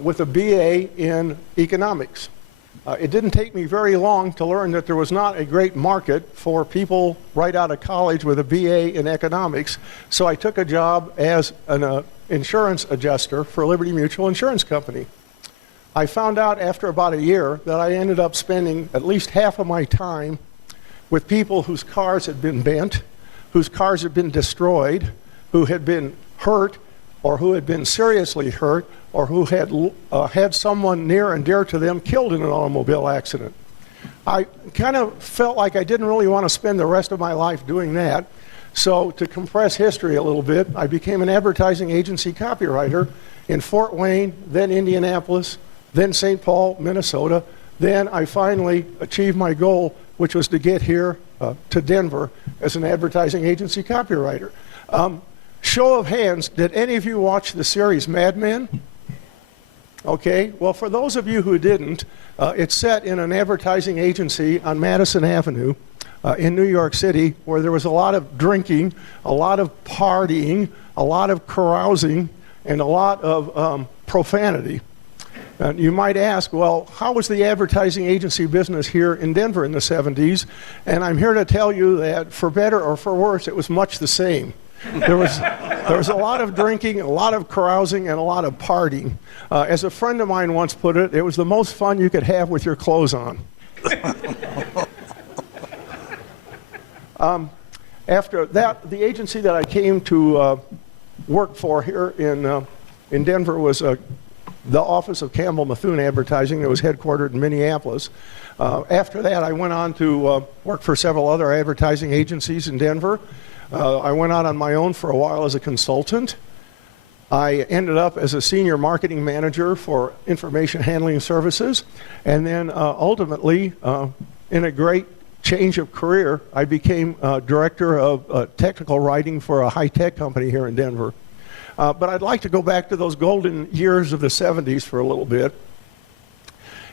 with a BA in economics. It didn't take me very long to learn that there was not a great market for people right out of college with a BA in economics, so I took a job as an insurance adjuster for Liberty Mutual Insurance Company. I found out after about a year that I ended up spending at least half of my time with people whose cars had been bent, whose cars had been destroyed, who had been hurt, or who had been seriously hurt, or who had had someone near and dear to them killed in an automobile accident. I kind of felt like I didn't really want to spend the rest of my life doing that. So to compress history a little bit, I became an advertising agency copywriter in Fort Wayne, then Indianapolis, then St. Paul, Minnesota. Then I finally achieved my goal, which was to get here to Denver as an advertising agency copywriter. Show of hands, did any of you watch the series Mad Men? Okay, well, for those of you who didn't, it's set in an advertising agency on Madison Avenue in New York City, where there was a lot of drinking, a lot of partying, a lot of carousing, and a lot of profanity. You might ask, well, how was the advertising agency business here in Denver in the 70s? And I'm here to tell you that for better or for worse, it was much the same. There was a lot of drinking, a lot of carousing, and a lot of partying. As a friend of mine once put it, it was the most fun you could have with your clothes on. After that, the agency that I came to work for here in Denver was the office of Campbell Methune Advertising that was headquartered in Minneapolis. After that, I went on to work for several other advertising agencies in Denver. I went out on my own for a while as a consultant. I ended up as a senior marketing manager for information handling services, and then ultimately, in a great change of career, I became director of technical writing for a high-tech company here in Denver. But I'd like to go back to those golden years of the 70s for a little bit.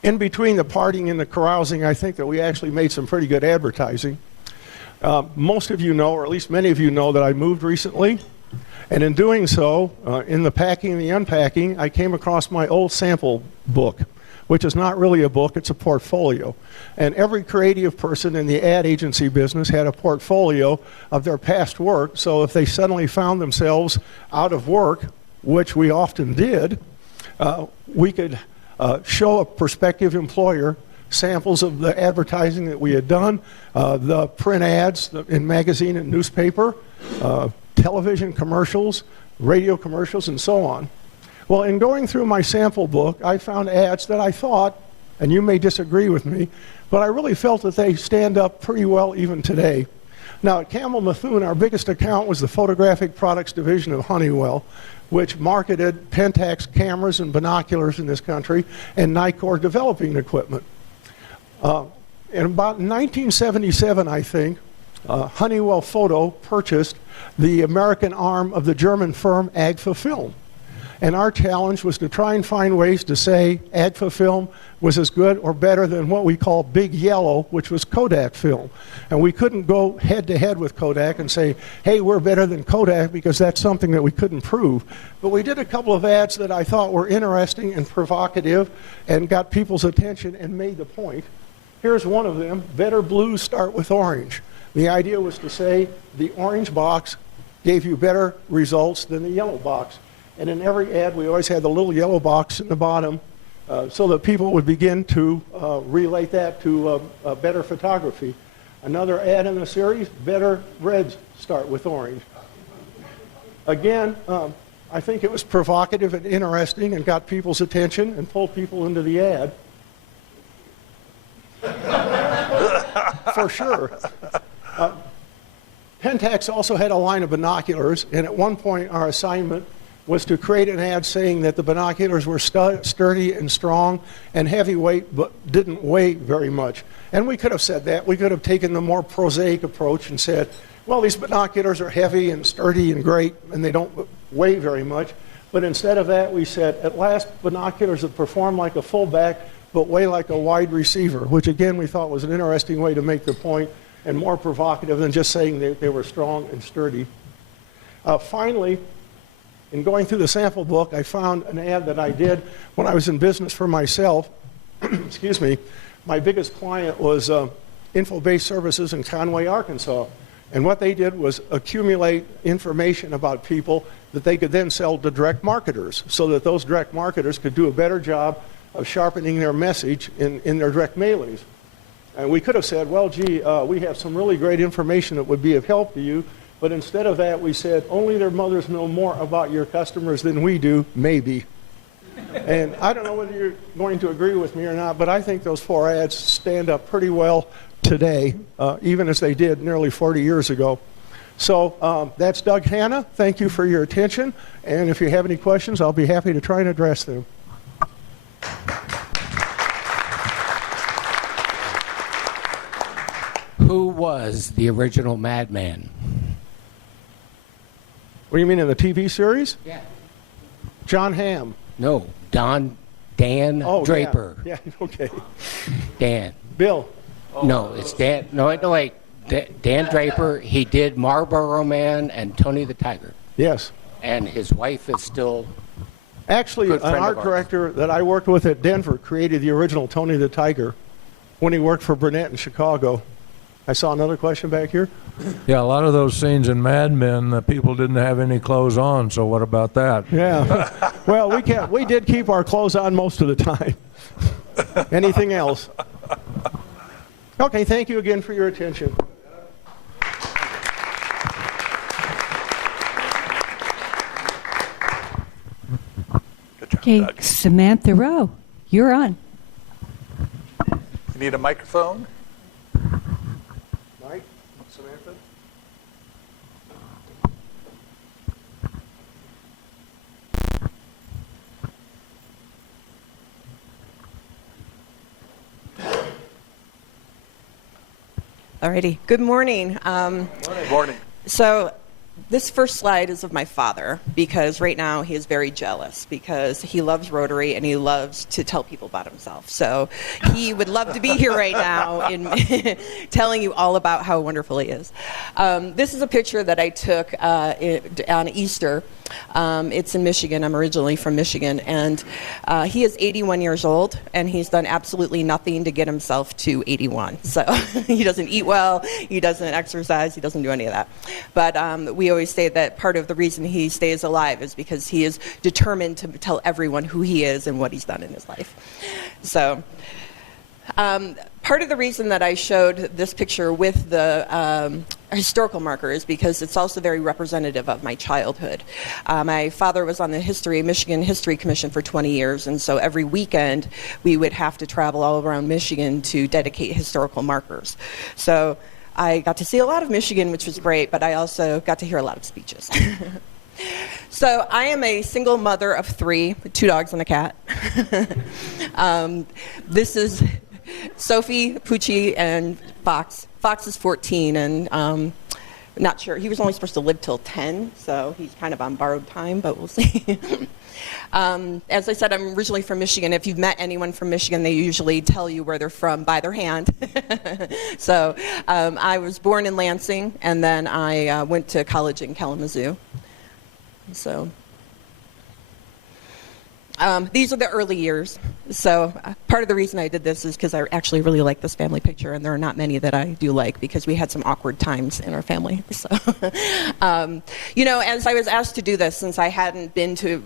In between the partying and the carousing, I think that we actually made some pretty good advertising. Most of you know, or at least many of you know, that I moved recently. And in doing so, in the packing and the unpacking, I came across my old sample book, which is not really a book, it's a portfolio. And every creative person in the ad agency business had a portfolio of their past work, so if they suddenly found themselves out of work, which we often did, we could show a prospective employer samples of the advertising that we had done, the print ads in magazine and newspaper, television commercials, radio commercials, and so on. Well, in going through my sample book, I found ads that I thought, and you may disagree with me, but I really felt that they stand up pretty well even today. Now, at Campbell Methuen, our biggest account was the photographic products division of Honeywell, which marketed Pentax cameras and binoculars in this country and Nikkor developing equipment. In about 1977, I think, Honeywell Photo purchased the American arm of the German firm Agfa Film. And our challenge was to try and find ways to say Agfa Film was as good or better than what we call Big Yellow, which was Kodak film. And we couldn't go head to head with Kodak and say, hey, we're better than Kodak, because that's something that we couldn't prove. But we did a couple of ads that I thought were interesting and provocative and got people's attention and made the point. Here's one of them: better blues start with orange. The idea was to say the orange box gave you better results than the yellow box. And in every ad, we always had the little yellow box in the bottom so that people would begin to relate that to better photography. Another ad in the series: better reds start with orange. Again, I think it was provocative and interesting and got people's attention and pulled people into the ad. For sure. Pentax also had a line of binoculars, and at one point our assignment was to create an ad saying that the binoculars were sturdy and strong and heavyweight, but didn't weigh very much. And we could have said that. We could have taken the more prosaic approach and said, well, these binoculars are heavy and sturdy and great, and they don't weigh very much. But instead of that, we said, at last, binoculars that perform like a fullback, but weigh like a wide receiver, which again we thought was an interesting way to make the point and more provocative than just saying they were strong and sturdy. Finally, in going through the sample book, I found an ad that I did when I was in business for myself. Excuse me. My biggest client was Info-Based Services in Conway, Arkansas. And what they did was accumulate information about people that they could then sell to direct marketers, so that those direct marketers could do a better job of sharpening their message in their direct mailings. And we could have said, well, gee, we have some really great information that would be of help to you. But instead of that, we said, only their mothers know more about your customers than we do, maybe. And I don't know whether you're going to agree with me or not, but I think those 4 ads stand up pretty well today, even as they did nearly 40 years ago. So that's Doug Hanna. Thank you for your attention. And if you have any questions, I'll be happy to try and address them. Who was the original Madman? What do you mean, in the TV series? Yeah. John Hamm. No, Dan Draper. Yeah, okay. Dan. Bill. No, it's Dan. No, wait. Dan Draper. He did Marlboro Man and Tony the Tiger. Yes. And his wife is still. Actually, an art director that I worked with at Denver created the original Tony the Tiger when he worked for Burnett in Chicago. I saw another question back here. Yeah, a lot of those scenes in Mad Men, the people didn't have any clothes on, so what about that? Yeah. Well, we did keep our clothes on most of the time. Anything else? Okay, thank you again for your attention. Okay, Samantha Rowe, you're on. You need a microphone? Mike? Samantha? Alrighty. Good morning. Morning. So this first slide is of my father, because right now he is very jealous because he loves Rotary and he loves to tell people about himself. So he would love to be here right now in telling you all about how wonderful he is. This is a picture that I took on Easter. It's in Michigan. I'm originally from Michigan. And he is 81 years old, and he's done absolutely nothing to get himself to 81. So he doesn't eat well, he doesn't exercise, he doesn't do any of that. But we always say that part of the reason he stays alive is because he is determined to tell everyone who he is and what he's done in his life. So part of the reason that I showed this picture with the historical marker is because it's also very representative of my childhood. My father was on the Michigan History Commission for 20 years, and so every weekend we would have to travel all around Michigan to dedicate historical markers. So I got to see a lot of Michigan, which was great, but I also got to hear a lot of speeches. So I am a single mother of 3, 2 dogs and a cat. This is Sophie, Poochie, and Fox. Fox is 14, and not sure. He was only supposed to live till 10, so he's kind of on borrowed time, but we'll see. As I said, I'm originally from Michigan. If you've met anyone from Michigan, they usually tell you where they're from by their hand. So I was born in Lansing, and then I went to college in Kalamazoo. So these are the early years. So part of the reason I did this is because I actually really like this family picture, and there are not many that I do like because we had some awkward times in our family. So, as I was asked to do this, since I hadn't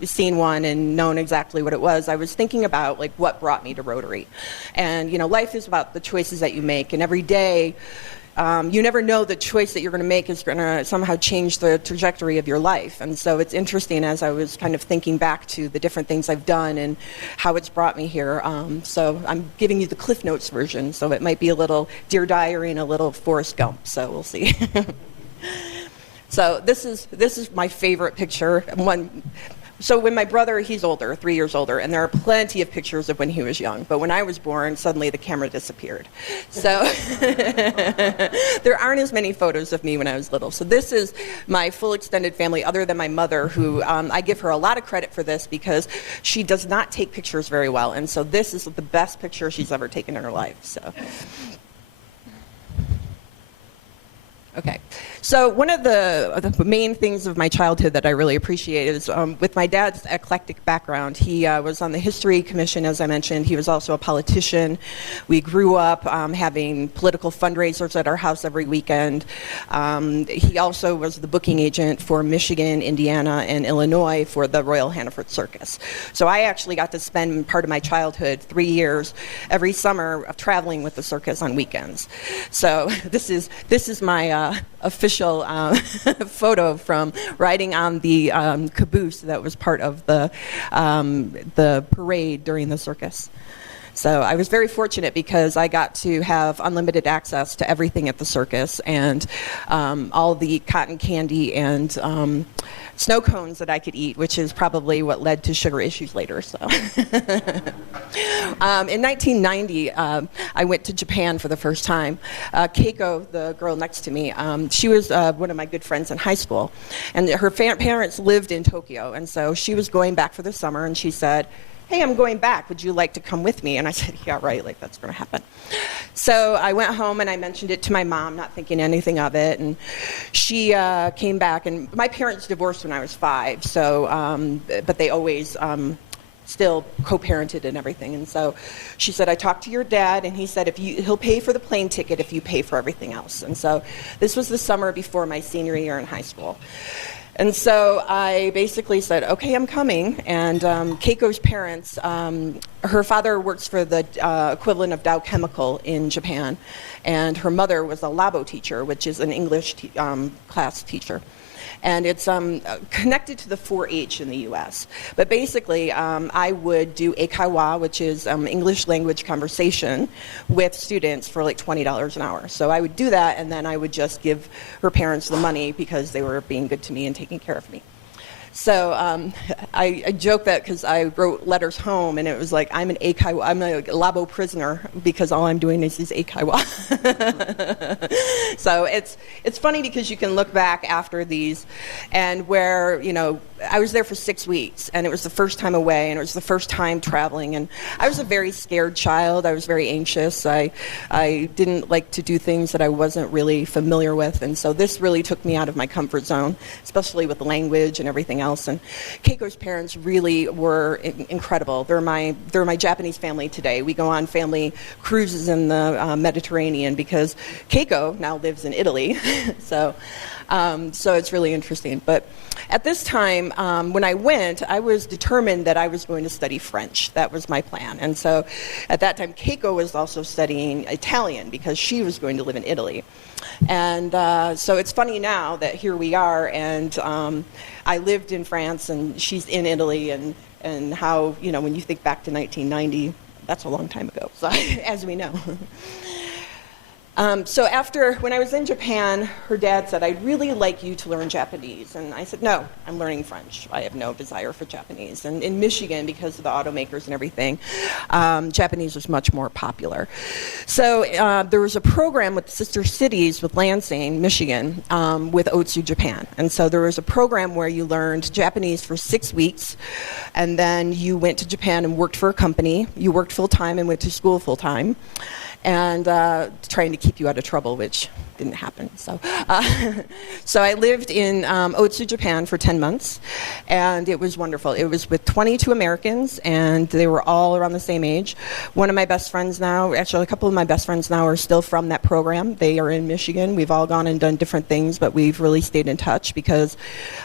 seen one and known exactly what it was, I was thinking about like what brought me to Rotary. And, life is about the choices that you make, and every day, you never know the choice that you're going to make is going to somehow change the trajectory of your life. And so it's interesting as I was kind of thinking back to the different things I've done and how it's brought me here. So I'm giving you the Cliff Notes version, so it might be a little Dear Diary and a little Forrest Gump, so we'll see. So this is my favorite picture. So when my brother, he's older, 3 years older, and there are plenty of pictures of when he was young. But when I was born, suddenly the camera disappeared. So there aren't as many photos of me when I was little. So this is my full extended family, other than my mother, who I give her a lot of credit for this because she does not take pictures very well. And so this is the best picture she's ever taken in her life. So. Okay, so one of the main things of my childhood that I really appreciate is with my dad's eclectic background. He was on the History Commission, as I mentioned. He was also a politician. We grew up having political fundraisers at our house every weekend. He also was the booking agent for Michigan, Indiana, and Illinois for the Royal Hannaford Circus. So I actually got to spend part of my childhood, 3 years, every summer of traveling with the circus on weekends. So this is my official photo from riding on the caboose that was part of the parade during the circus. So I was very fortunate because I got to have unlimited access to everything at the circus and all the cotton candy and snow cones that I could eat, which is probably what led to sugar issues later. So, in 1990, I went to Japan for the first time. Keiko, the girl next to me, she was one of my good friends in high school, and her parents lived in Tokyo, and so she was going back for the summer, and she said, "Hey, I'm going back. Would you like to come with me?" And I said, "Yeah, right, like that's going to happen." So I went home and I mentioned it to my mom, not thinking anything of it. And she came back, and my parents divorced when I was 5, so, but they always still co-parented and everything. And so she said, "I talked to your dad, and he said he'll pay for the plane ticket if you pay for everything else." And so this was the summer before my senior year in high school. And so I basically said, "Okay, I'm coming." And Keiko's parents, her father works for the equivalent of Dow Chemical in Japan, and her mother was a labo teacher, which is an English class teacher. And it's connected to the 4-H in the U.S. But basically, I would do eikaiwa, which is English language conversation, with students for like $20 an hour. So I would do that, and then I would just give her parents the money because they were being good to me and taking care of me. So I joke that because I wrote letters home, and it was like, I'm a Labo prisoner because all I'm doing is Eikaiwa. So it's funny because you can look back after these, and where, I was there for 6 weeks, and it was the first time away, and it was the first time traveling, and I was a very scared child. I was very anxious. I didn't like to do things that I wasn't really familiar with, and so this really took me out of my comfort zone, especially with the language and everything else. And Keiko's parents really were incredible. They're my Japanese family today. We go on family cruises in the Mediterranean because Keiko now lives in Italy. So it's really interesting. But at this time, when I went, I was determined that I was going to study French. That was my plan. And so at that time, Keiko was also studying Italian because she was going to live in Italy. And so it's funny now that here we are, and I lived in France, and she's in Italy, and how, when you think back to 1990, that's a long time ago, so, as we know. So when I was in Japan, her dad said, I'd really like you to learn Japanese. And I said, no, I'm learning French. I have no desire for Japanese. And in Michigan, because of the automakers and everything, Japanese was much more popular. So there was a program with Sister Cities with Lansing, Michigan, with Otsu Japan. And so there was a program where you learned Japanese for 6 weeks, and then you went to Japan and worked for a company. You worked full-time and went to school full-time, and trying to keep you out of trouble, which didn't happen. So I lived in Otsu, Japan for 10 months, and it was wonderful. It was with 22 Americans, and they were all around the same age. One of my best friends now, actually a couple of my best friends now are still from that program. They are in Michigan. We've all gone and done different things, but we've really stayed in touch because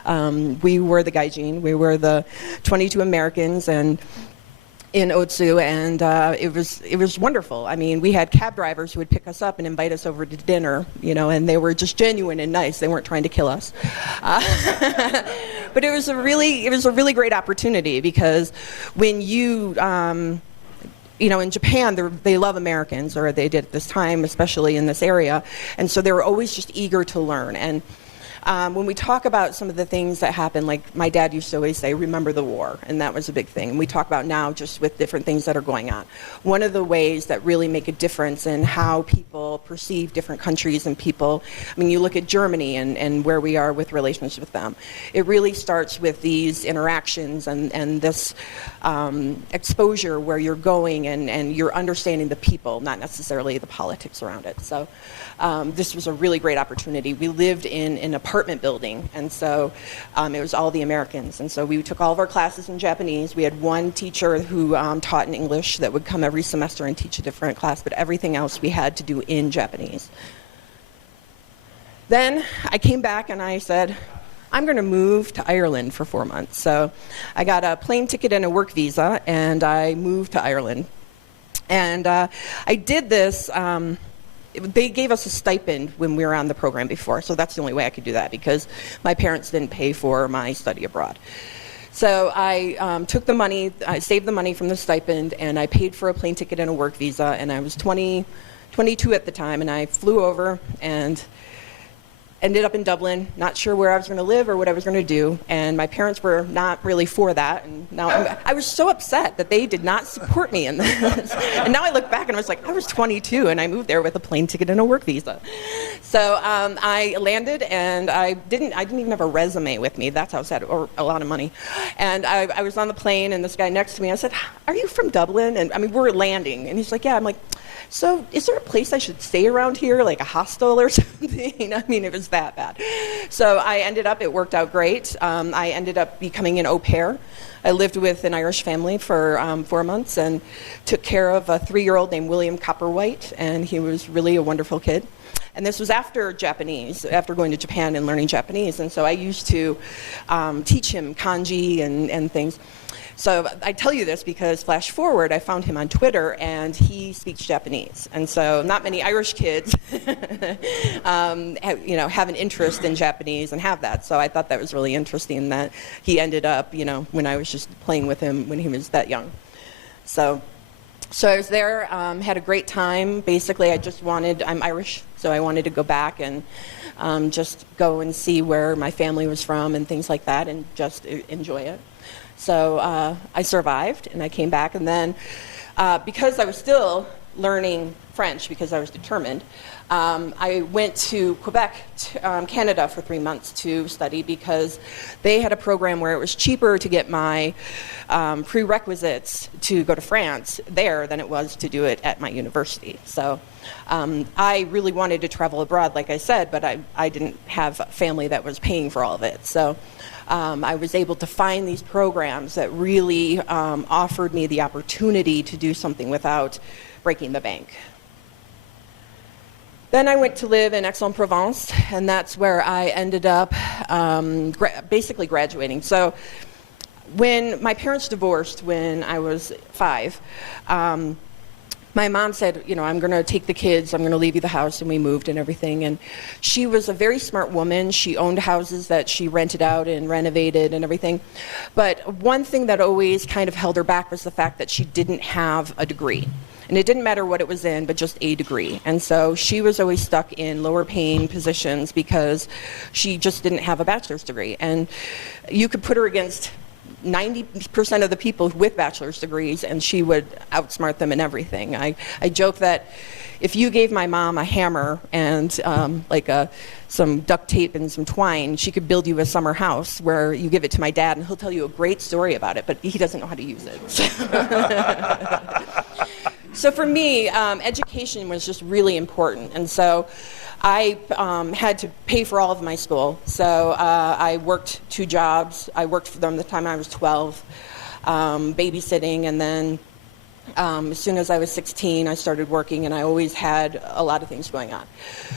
we were the gaijin. We were the 22 Americans, and in Otsu, and it was wonderful. I mean, we had cab drivers who would pick us up and invite us over to dinner, and they were just genuine and nice. They weren't trying to kill us. But it was a really great opportunity because when you in Japan, they love Americans, or they did at this time, especially in this area, and so they were always just eager to learn. And when we talk about some of the things that happened, like my dad used to always say, remember the war, and that was a big thing. And we talk about now just with different things that are going on. One of the ways that really make a difference in how people perceive different countries and people, you look at Germany and where we are with relations with them. It really starts with these interactions and this exposure where you're going and you're understanding the people, not necessarily the politics around it. So this was a really great opportunity. We lived in an apartment building, and so it was all the Americans. And so we took all of our classes in Japanese. We had one teacher who taught in English that would come every semester and teach a different class, but everything else we had to do in Japanese. Then I came back and I said, I'm going to move to Ireland for 4 months. So I got a plane ticket and a work visa, and I moved to Ireland. And I did this. They gave us a stipend when we were on the program before, so that's the only way I could do that because my parents didn't pay for my study abroad. So I took the money, I saved the money from the stipend, and I paid for a plane ticket and a work visa, and I was 22 at the time, and I flew over and ended up in Dublin, not sure where I was going to live or what I was going to do, and my parents were not really for that, and now I was so upset that they did not support me in this. And now I look back and I was like, I was 22 and I moved there with a plane ticket and a work visa. So I landed, and I didn't even have a resume with me. That's how sad, or a lot of money. And I was on the plane, and this guy next to me, I said, are you from Dublin? And we're landing, and he's like, yeah. I'm like, so is there a place I should stay around here, like a hostel or something? It was that bad. So I ended up, it worked out great. I ended up becoming an au pair. I lived with an Irish family for 4 months and took care of a 3-year-old named William Copperwhite, and he was really a wonderful kid. And this was after Japanese, after going to Japan and learning Japanese. And so I used to teach him kanji and things. So I tell you this because, flash forward, I found him on Twitter, and he speaks Japanese. And so not many Irish kids have an interest in Japanese and have that. So I thought that was really interesting that he ended up, when I was just playing with him when he was that young. So So I was there, had a great time. Basically, I'm Irish, so I wanted to go back and just go and see where my family was from and things like that and just enjoy it. So I survived and I came back, and then because I was still learning French because I was determined, I went to Quebec, Canada for 3 months to study because they had a program where it was cheaper to get my prerequisites to go to France there than it was to do it at my university. So I really wanted to travel abroad, like I said, but I didn't have family that was paying for all of it. So I was able to find these programs that really offered me the opportunity to do something without breaking the bank. Then I went to live in Aix-en-Provence, and that's where I ended up basically graduating. So when my parents divorced when I was 5, my mom said, I'm going to take the kids, I'm going to leave you the house, and we moved and everything. And she was a very smart woman. She owned houses that she rented out and renovated and everything. But one thing that always kind of held her back was the fact that she didn't have a degree. And it didn't matter what it was in, but just a degree. And so she was always stuck in lower paying positions because she just didn't have a bachelor's degree. And you could put her against 90% of the people with bachelor's degrees, and she would outsmart them in everything. I joke that if you gave my mom a hammer and some duct tape and some twine, she could build you a summer house, where you give it to my dad and he'll tell you a great story about it, but he doesn't know how to use it. So for me, education was just really important. And so I had to pay for all of my school. So I worked 2 jobs. I worked for them the time I was 12, babysitting, and then as soon as I was 16, I started working, and I always had a lot of things going on.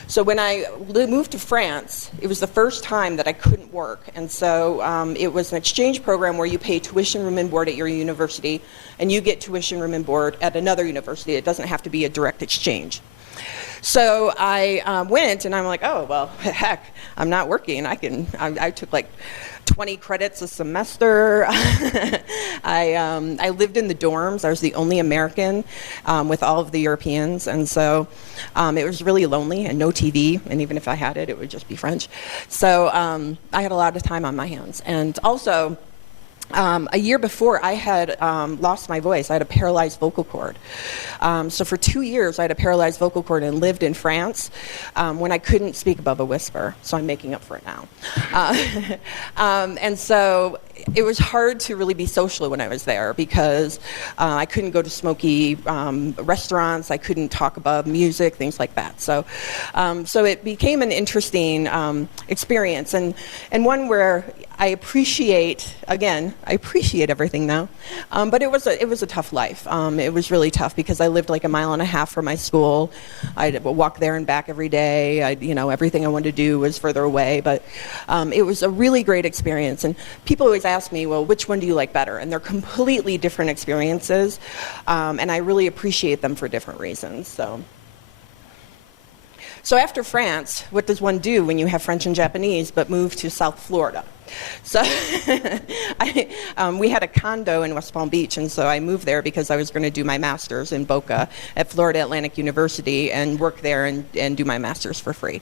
So when I moved to France, it was the first time that I couldn't work, and so it was an exchange program where you pay tuition, room, and board at your university, and you get tuition, room, and board at another university. It doesn't have to be a direct exchange. So I went, and I'm like, oh, well, heck, I'm not working. I took like 20 credits a semester. I lived in the dorms. I was the only American with all of the Europeans, and so it was really lonely and no TV, and even if I had it, it would just be French. So I had a lot of time on my hands. And also, a year before, I had lost my voice. I had a paralyzed vocal cord. So for 2 years, I had a paralyzed vocal cord and lived in France when I couldn't speak above a whisper. So I'm making up for it now. And so it was hard to really be social when I was there because I couldn't go to smoky restaurants. I couldn't talk above music, things like that. So it became an interesting experience, and one where I appreciate everything now, but it was a tough life. It was really tough because I lived like a mile and a half from my school. I'd walk there and back every day. Everything I wanted to do was further away, but it was a really great experience. And people always ask me, well, which one do you like better? And they're completely different experiences, and I really appreciate them for different reasons. So after France, what does one do when you have French and Japanese but move to South Florida? So we had a condo in West Palm Beach, and so I moved there because I was going to do my master's in Boca at Florida Atlantic University and work there and do my master's for free.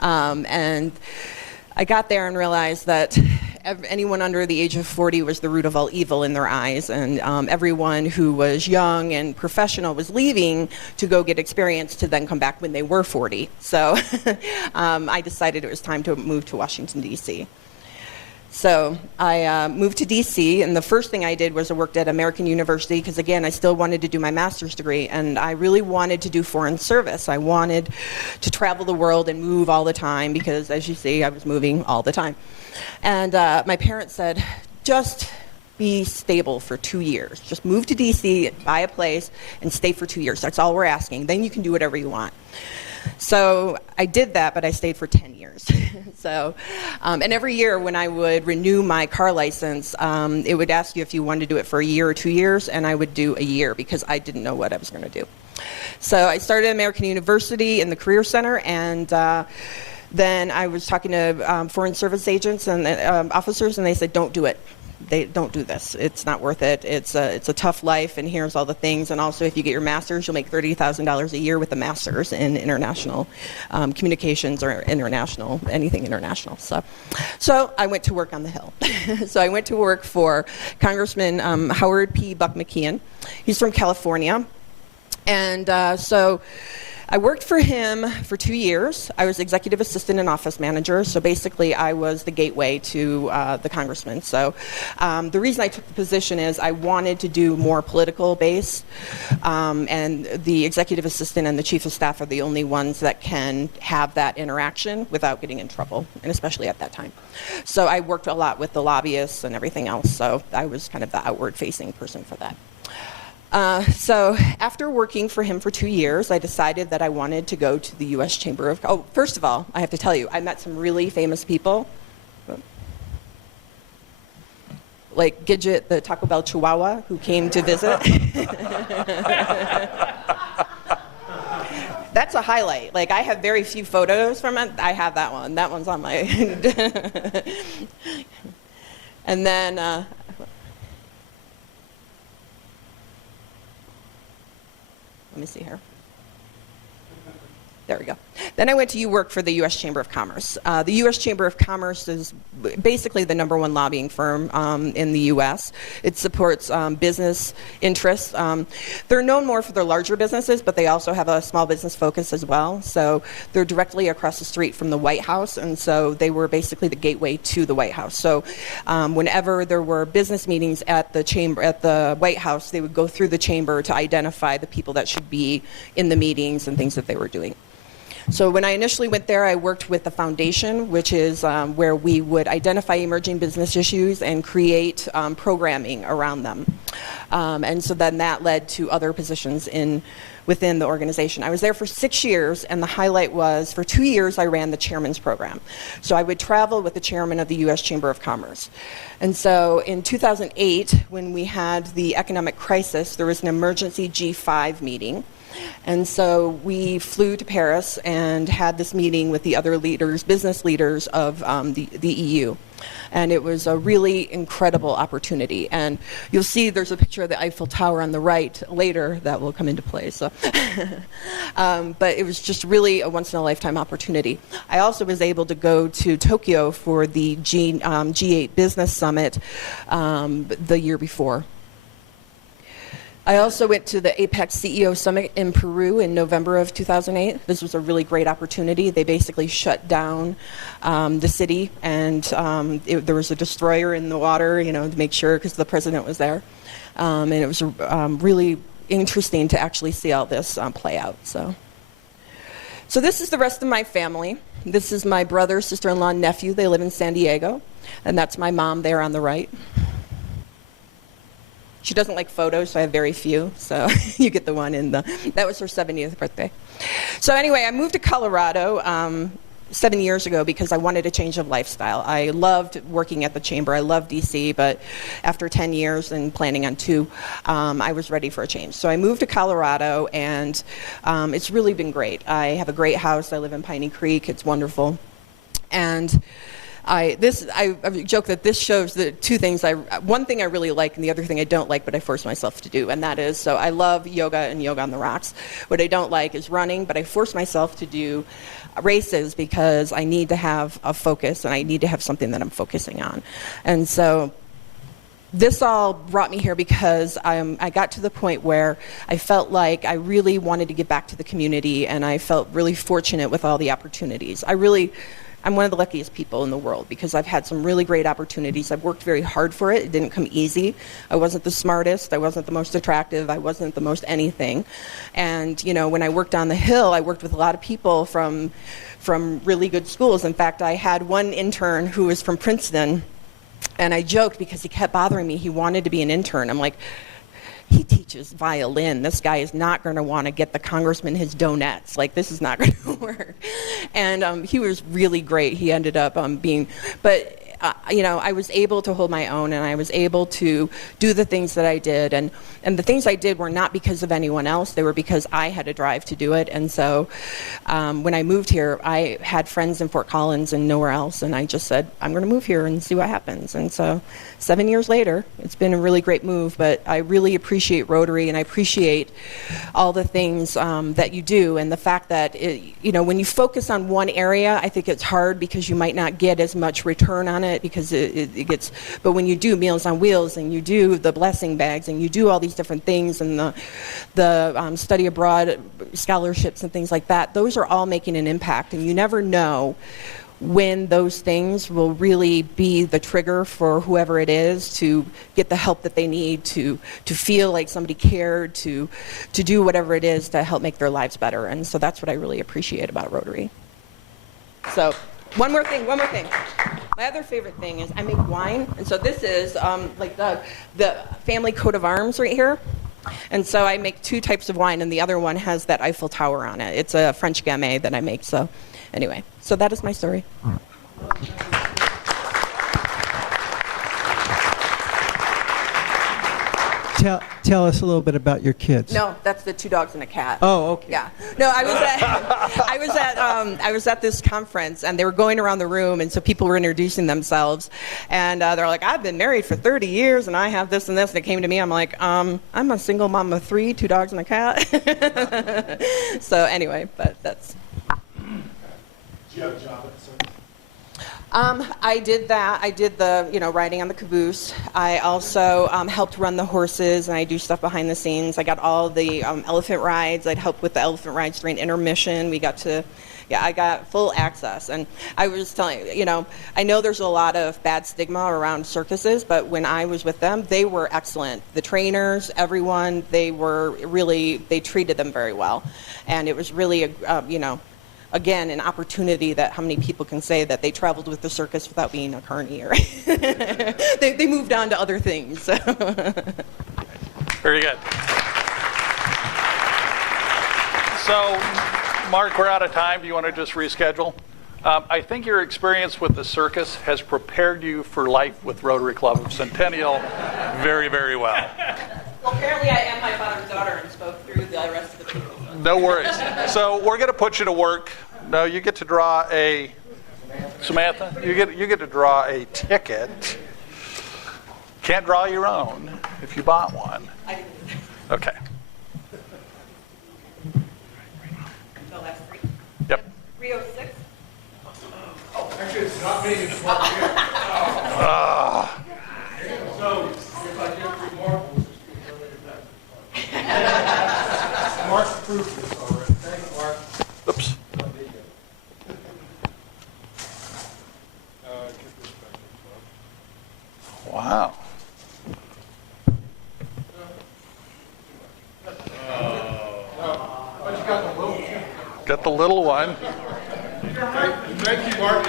And I got there and realized that anyone under the age of 40 was the root of all evil in their eyes, and everyone who was young and professional was leaving to go get experience to then come back when they were 40. So I decided it was time to move to Washington, D.C. So I moved to D.C., and the first thing I did was I worked at American University because, again, I still wanted to do my master's degree, and I really wanted to do foreign service. I wanted to travel the world and move all the time because, as you see, I was moving all the time. And my parents said, just be stable for 2 years. Just move to D.C., buy a place, and stay for 2 years. That's all we're asking. Then you can do whatever you want. So I did that, but I stayed for 10 years. So, and every year when I would renew my car license, it would ask you if you wanted to do it for a year or 2 years, and I would do a year because I didn't know what I was going to do. So I started at American University in the Career Center, and then I was talking to foreign service agents and officers, and they said, don't do it. they don't do this. It's not worth it. It's a tough life, and here's all the things. And also, if you get your master's, you'll make $30,000 a year with a master's in international communications or anything international. So I went to work on the Hill. So I went to work for Congressman Howard P. Buck McKeon. He's from California. And so I worked for him for 2 years. I was executive assistant and office manager. So basically, I was the gateway to the congressman. So the reason I took the position is I wanted to do more political base. And the executive assistant and the chief of staff are the only ones that can have that interaction without getting in trouble, and especially at that time. So I worked a lot with the lobbyists and everything else. So I was kind of the outward-facing person for that. So after working for him for 2 years, I decided that I wanted to go to the U.S. Chamber of... Oh, first of all, I have to tell you, I met some really famous people. Like Gidget, the Taco Bell Chihuahua, who came to visit. That's a highlight. Like, I have very few photos from it. I have that one. That one's on my... And then... Let me see here. There we go. Then I went to work for the U.S. Chamber of Commerce. The U.S. Chamber of Commerce is basically the #1 lobbying firm in the U.S. It supports business interests. They're known more for their larger businesses, but they also have a small business focus as well. So they're directly across the street from the White House, and so they were basically the gateway to the White House. So whenever there were business meetings at the chamber, at the White House, they would go through the chamber to identify the people that should be in the meetings and things that they were doing. So when I initially went there, I worked with the foundation, which is where we would identify emerging business issues and create programming around them. And so then that led to other positions within the organization. I was there for 6 years, and the highlight was for 2 years I ran the chairman's program. So I would travel with the chairman of the U.S. Chamber of Commerce. And so in 2008, when we had the economic crisis, there was an emergency G5 meeting. And so we flew to Paris and had this meeting with the other leaders, business leaders of the EU. And it was a really incredible opportunity. And you'll see there's a picture of the Eiffel Tower on the right later that will come into play. So, but it was just really a once-in-a-lifetime opportunity. I also was able to go to Tokyo for the G8 Business Summit the year before. I also went to the APEC CEO Summit in Peru in November of 2008. This was a really great opportunity. They basically shut down the city, and there was a destroyer in the water, to make sure, because the president was there. And it was really interesting to actually see all this play out. So this is the rest of my family. This is my brother, sister-in-law, and nephew. They live in San Diego, and that's my mom there on the right. She doesn't like photos, so I have very few. So you get the one that was her 70th birthday. So anyway, I moved to Colorado 7 years ago because I wanted a change of lifestyle. I loved working at the chamber. I loved DC, but after 10 years and planning on 2, I was ready for a change. So I moved to Colorado, and it's really been great. I have a great house. I live in Piney Creek. It's wonderful. And I joke that this shows the two things. One thing I really like, and the other thing I don't like, but I force myself to do, and that is, so I love yoga and yoga on the rocks. What I don't like is running, but I force myself to do races because I need to have a focus, and I need to have something that I'm focusing on. And so this all brought me here because I got to the point where I felt like I really wanted to give back to the community, and I felt really fortunate with all the opportunities. I'm one of the luckiest people in the world because I've had some really great opportunities. I've worked very hard for it. It didn't come easy. I wasn't the smartest. I wasn't the most attractive. I wasn't the most anything. And, when I worked on the Hill, I worked with a lot of people from really good schools. In fact, I had one intern who was from Princeton, and I joked because he kept bothering me. He wanted to be an intern. I'm like, he teaches violin. This guy is not going to want to get the congressman his donuts. Like, this is not going to work. And he was really great. He ended up but I was able to hold my own, and I was able to do the things that I did. And the things I did were not because of anyone else. They were because I had a drive to do it. And so when I moved here, I had friends in Fort Collins and nowhere else. And I just said, I'm going to move here and see what happens. And so 7 years later, it's been a really great move. But I really appreciate Rotary, and I appreciate all the things that you do. And the fact that, when you focus on one area, I think it's hard because you might not get as much return on it because it gets, but when you do Meals on Wheels and you do the blessing bags and you do all these different things and the study abroad scholarships and things like that, those are all making an impact, and you never know when those things will really be the trigger for whoever it is to get the help that they need, to feel like somebody cared, to do whatever it is to help make their lives better. And so that's what I really appreciate about Rotary. So one more thing. My other favorite thing is I make wine. And so this is like the family coat of arms right here. And so I make 2 types of wine, and the other one has that Eiffel Tower on it. It's a French Gamay that I make. So anyway, so that is my story. Tell us a little bit about your kids. No, that's the 2 dogs and a cat. Oh, okay. Yeah. No, I was at this conference, and they were going around the room, and so people were introducing themselves, and they're like, I've been married for 30 years, and I have this and this, and it came to me, I'm like, I'm a single mom of 3, 2 dogs and a cat. So anyway, but that's. Do you have a job at the circus? I did that. I did the, riding on the caboose. I also helped run the horses, and I do stuff behind the scenes. I got all the elephant rides. I'd help with the elephant rides during intermission. I got full access. And I was telling I know there's a lot of bad stigma around circuses, but when I was with them, they were excellent. The trainers, everyone, they treated them very well. And it was really, again, an opportunity that how many people can say that they traveled with the circus without being a carny, or they moved on to other things. So. Very good. So, Mark, we're out of time. Do you want to just reschedule? I think your experience with the circus has prepared you for life with Rotary Club of Centennial very, very well. Well, apparently I am my father's daughter and spoke through the rest of the people. No worries. So we're going to put you to work. No, you get to draw Samantha, you get to draw a ticket. Can't draw your own if you bought one. Okay. So that's 3. Yep. 306. Oh, actually, it's not me. It's Mark. So, if I get 3 more, we'll just be that. Mark approved this already. Thanks, Mark. Oops. Wow. Got the little one. Thank you, Mark.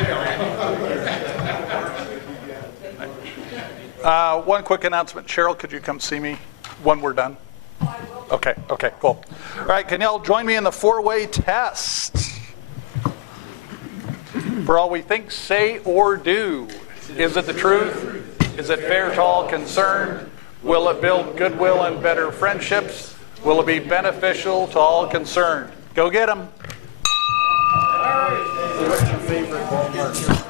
One quick announcement. Cheryl, could you come see me when we're done? Okay, cool. All right, can y'all join me in the 4-way test? For all we think, say, or do. Is it the truth? Is it fair to all concerned? Will it build goodwill and better friendships? Will it be beneficial to all concerned? Go get them. What's your favorite Walmart?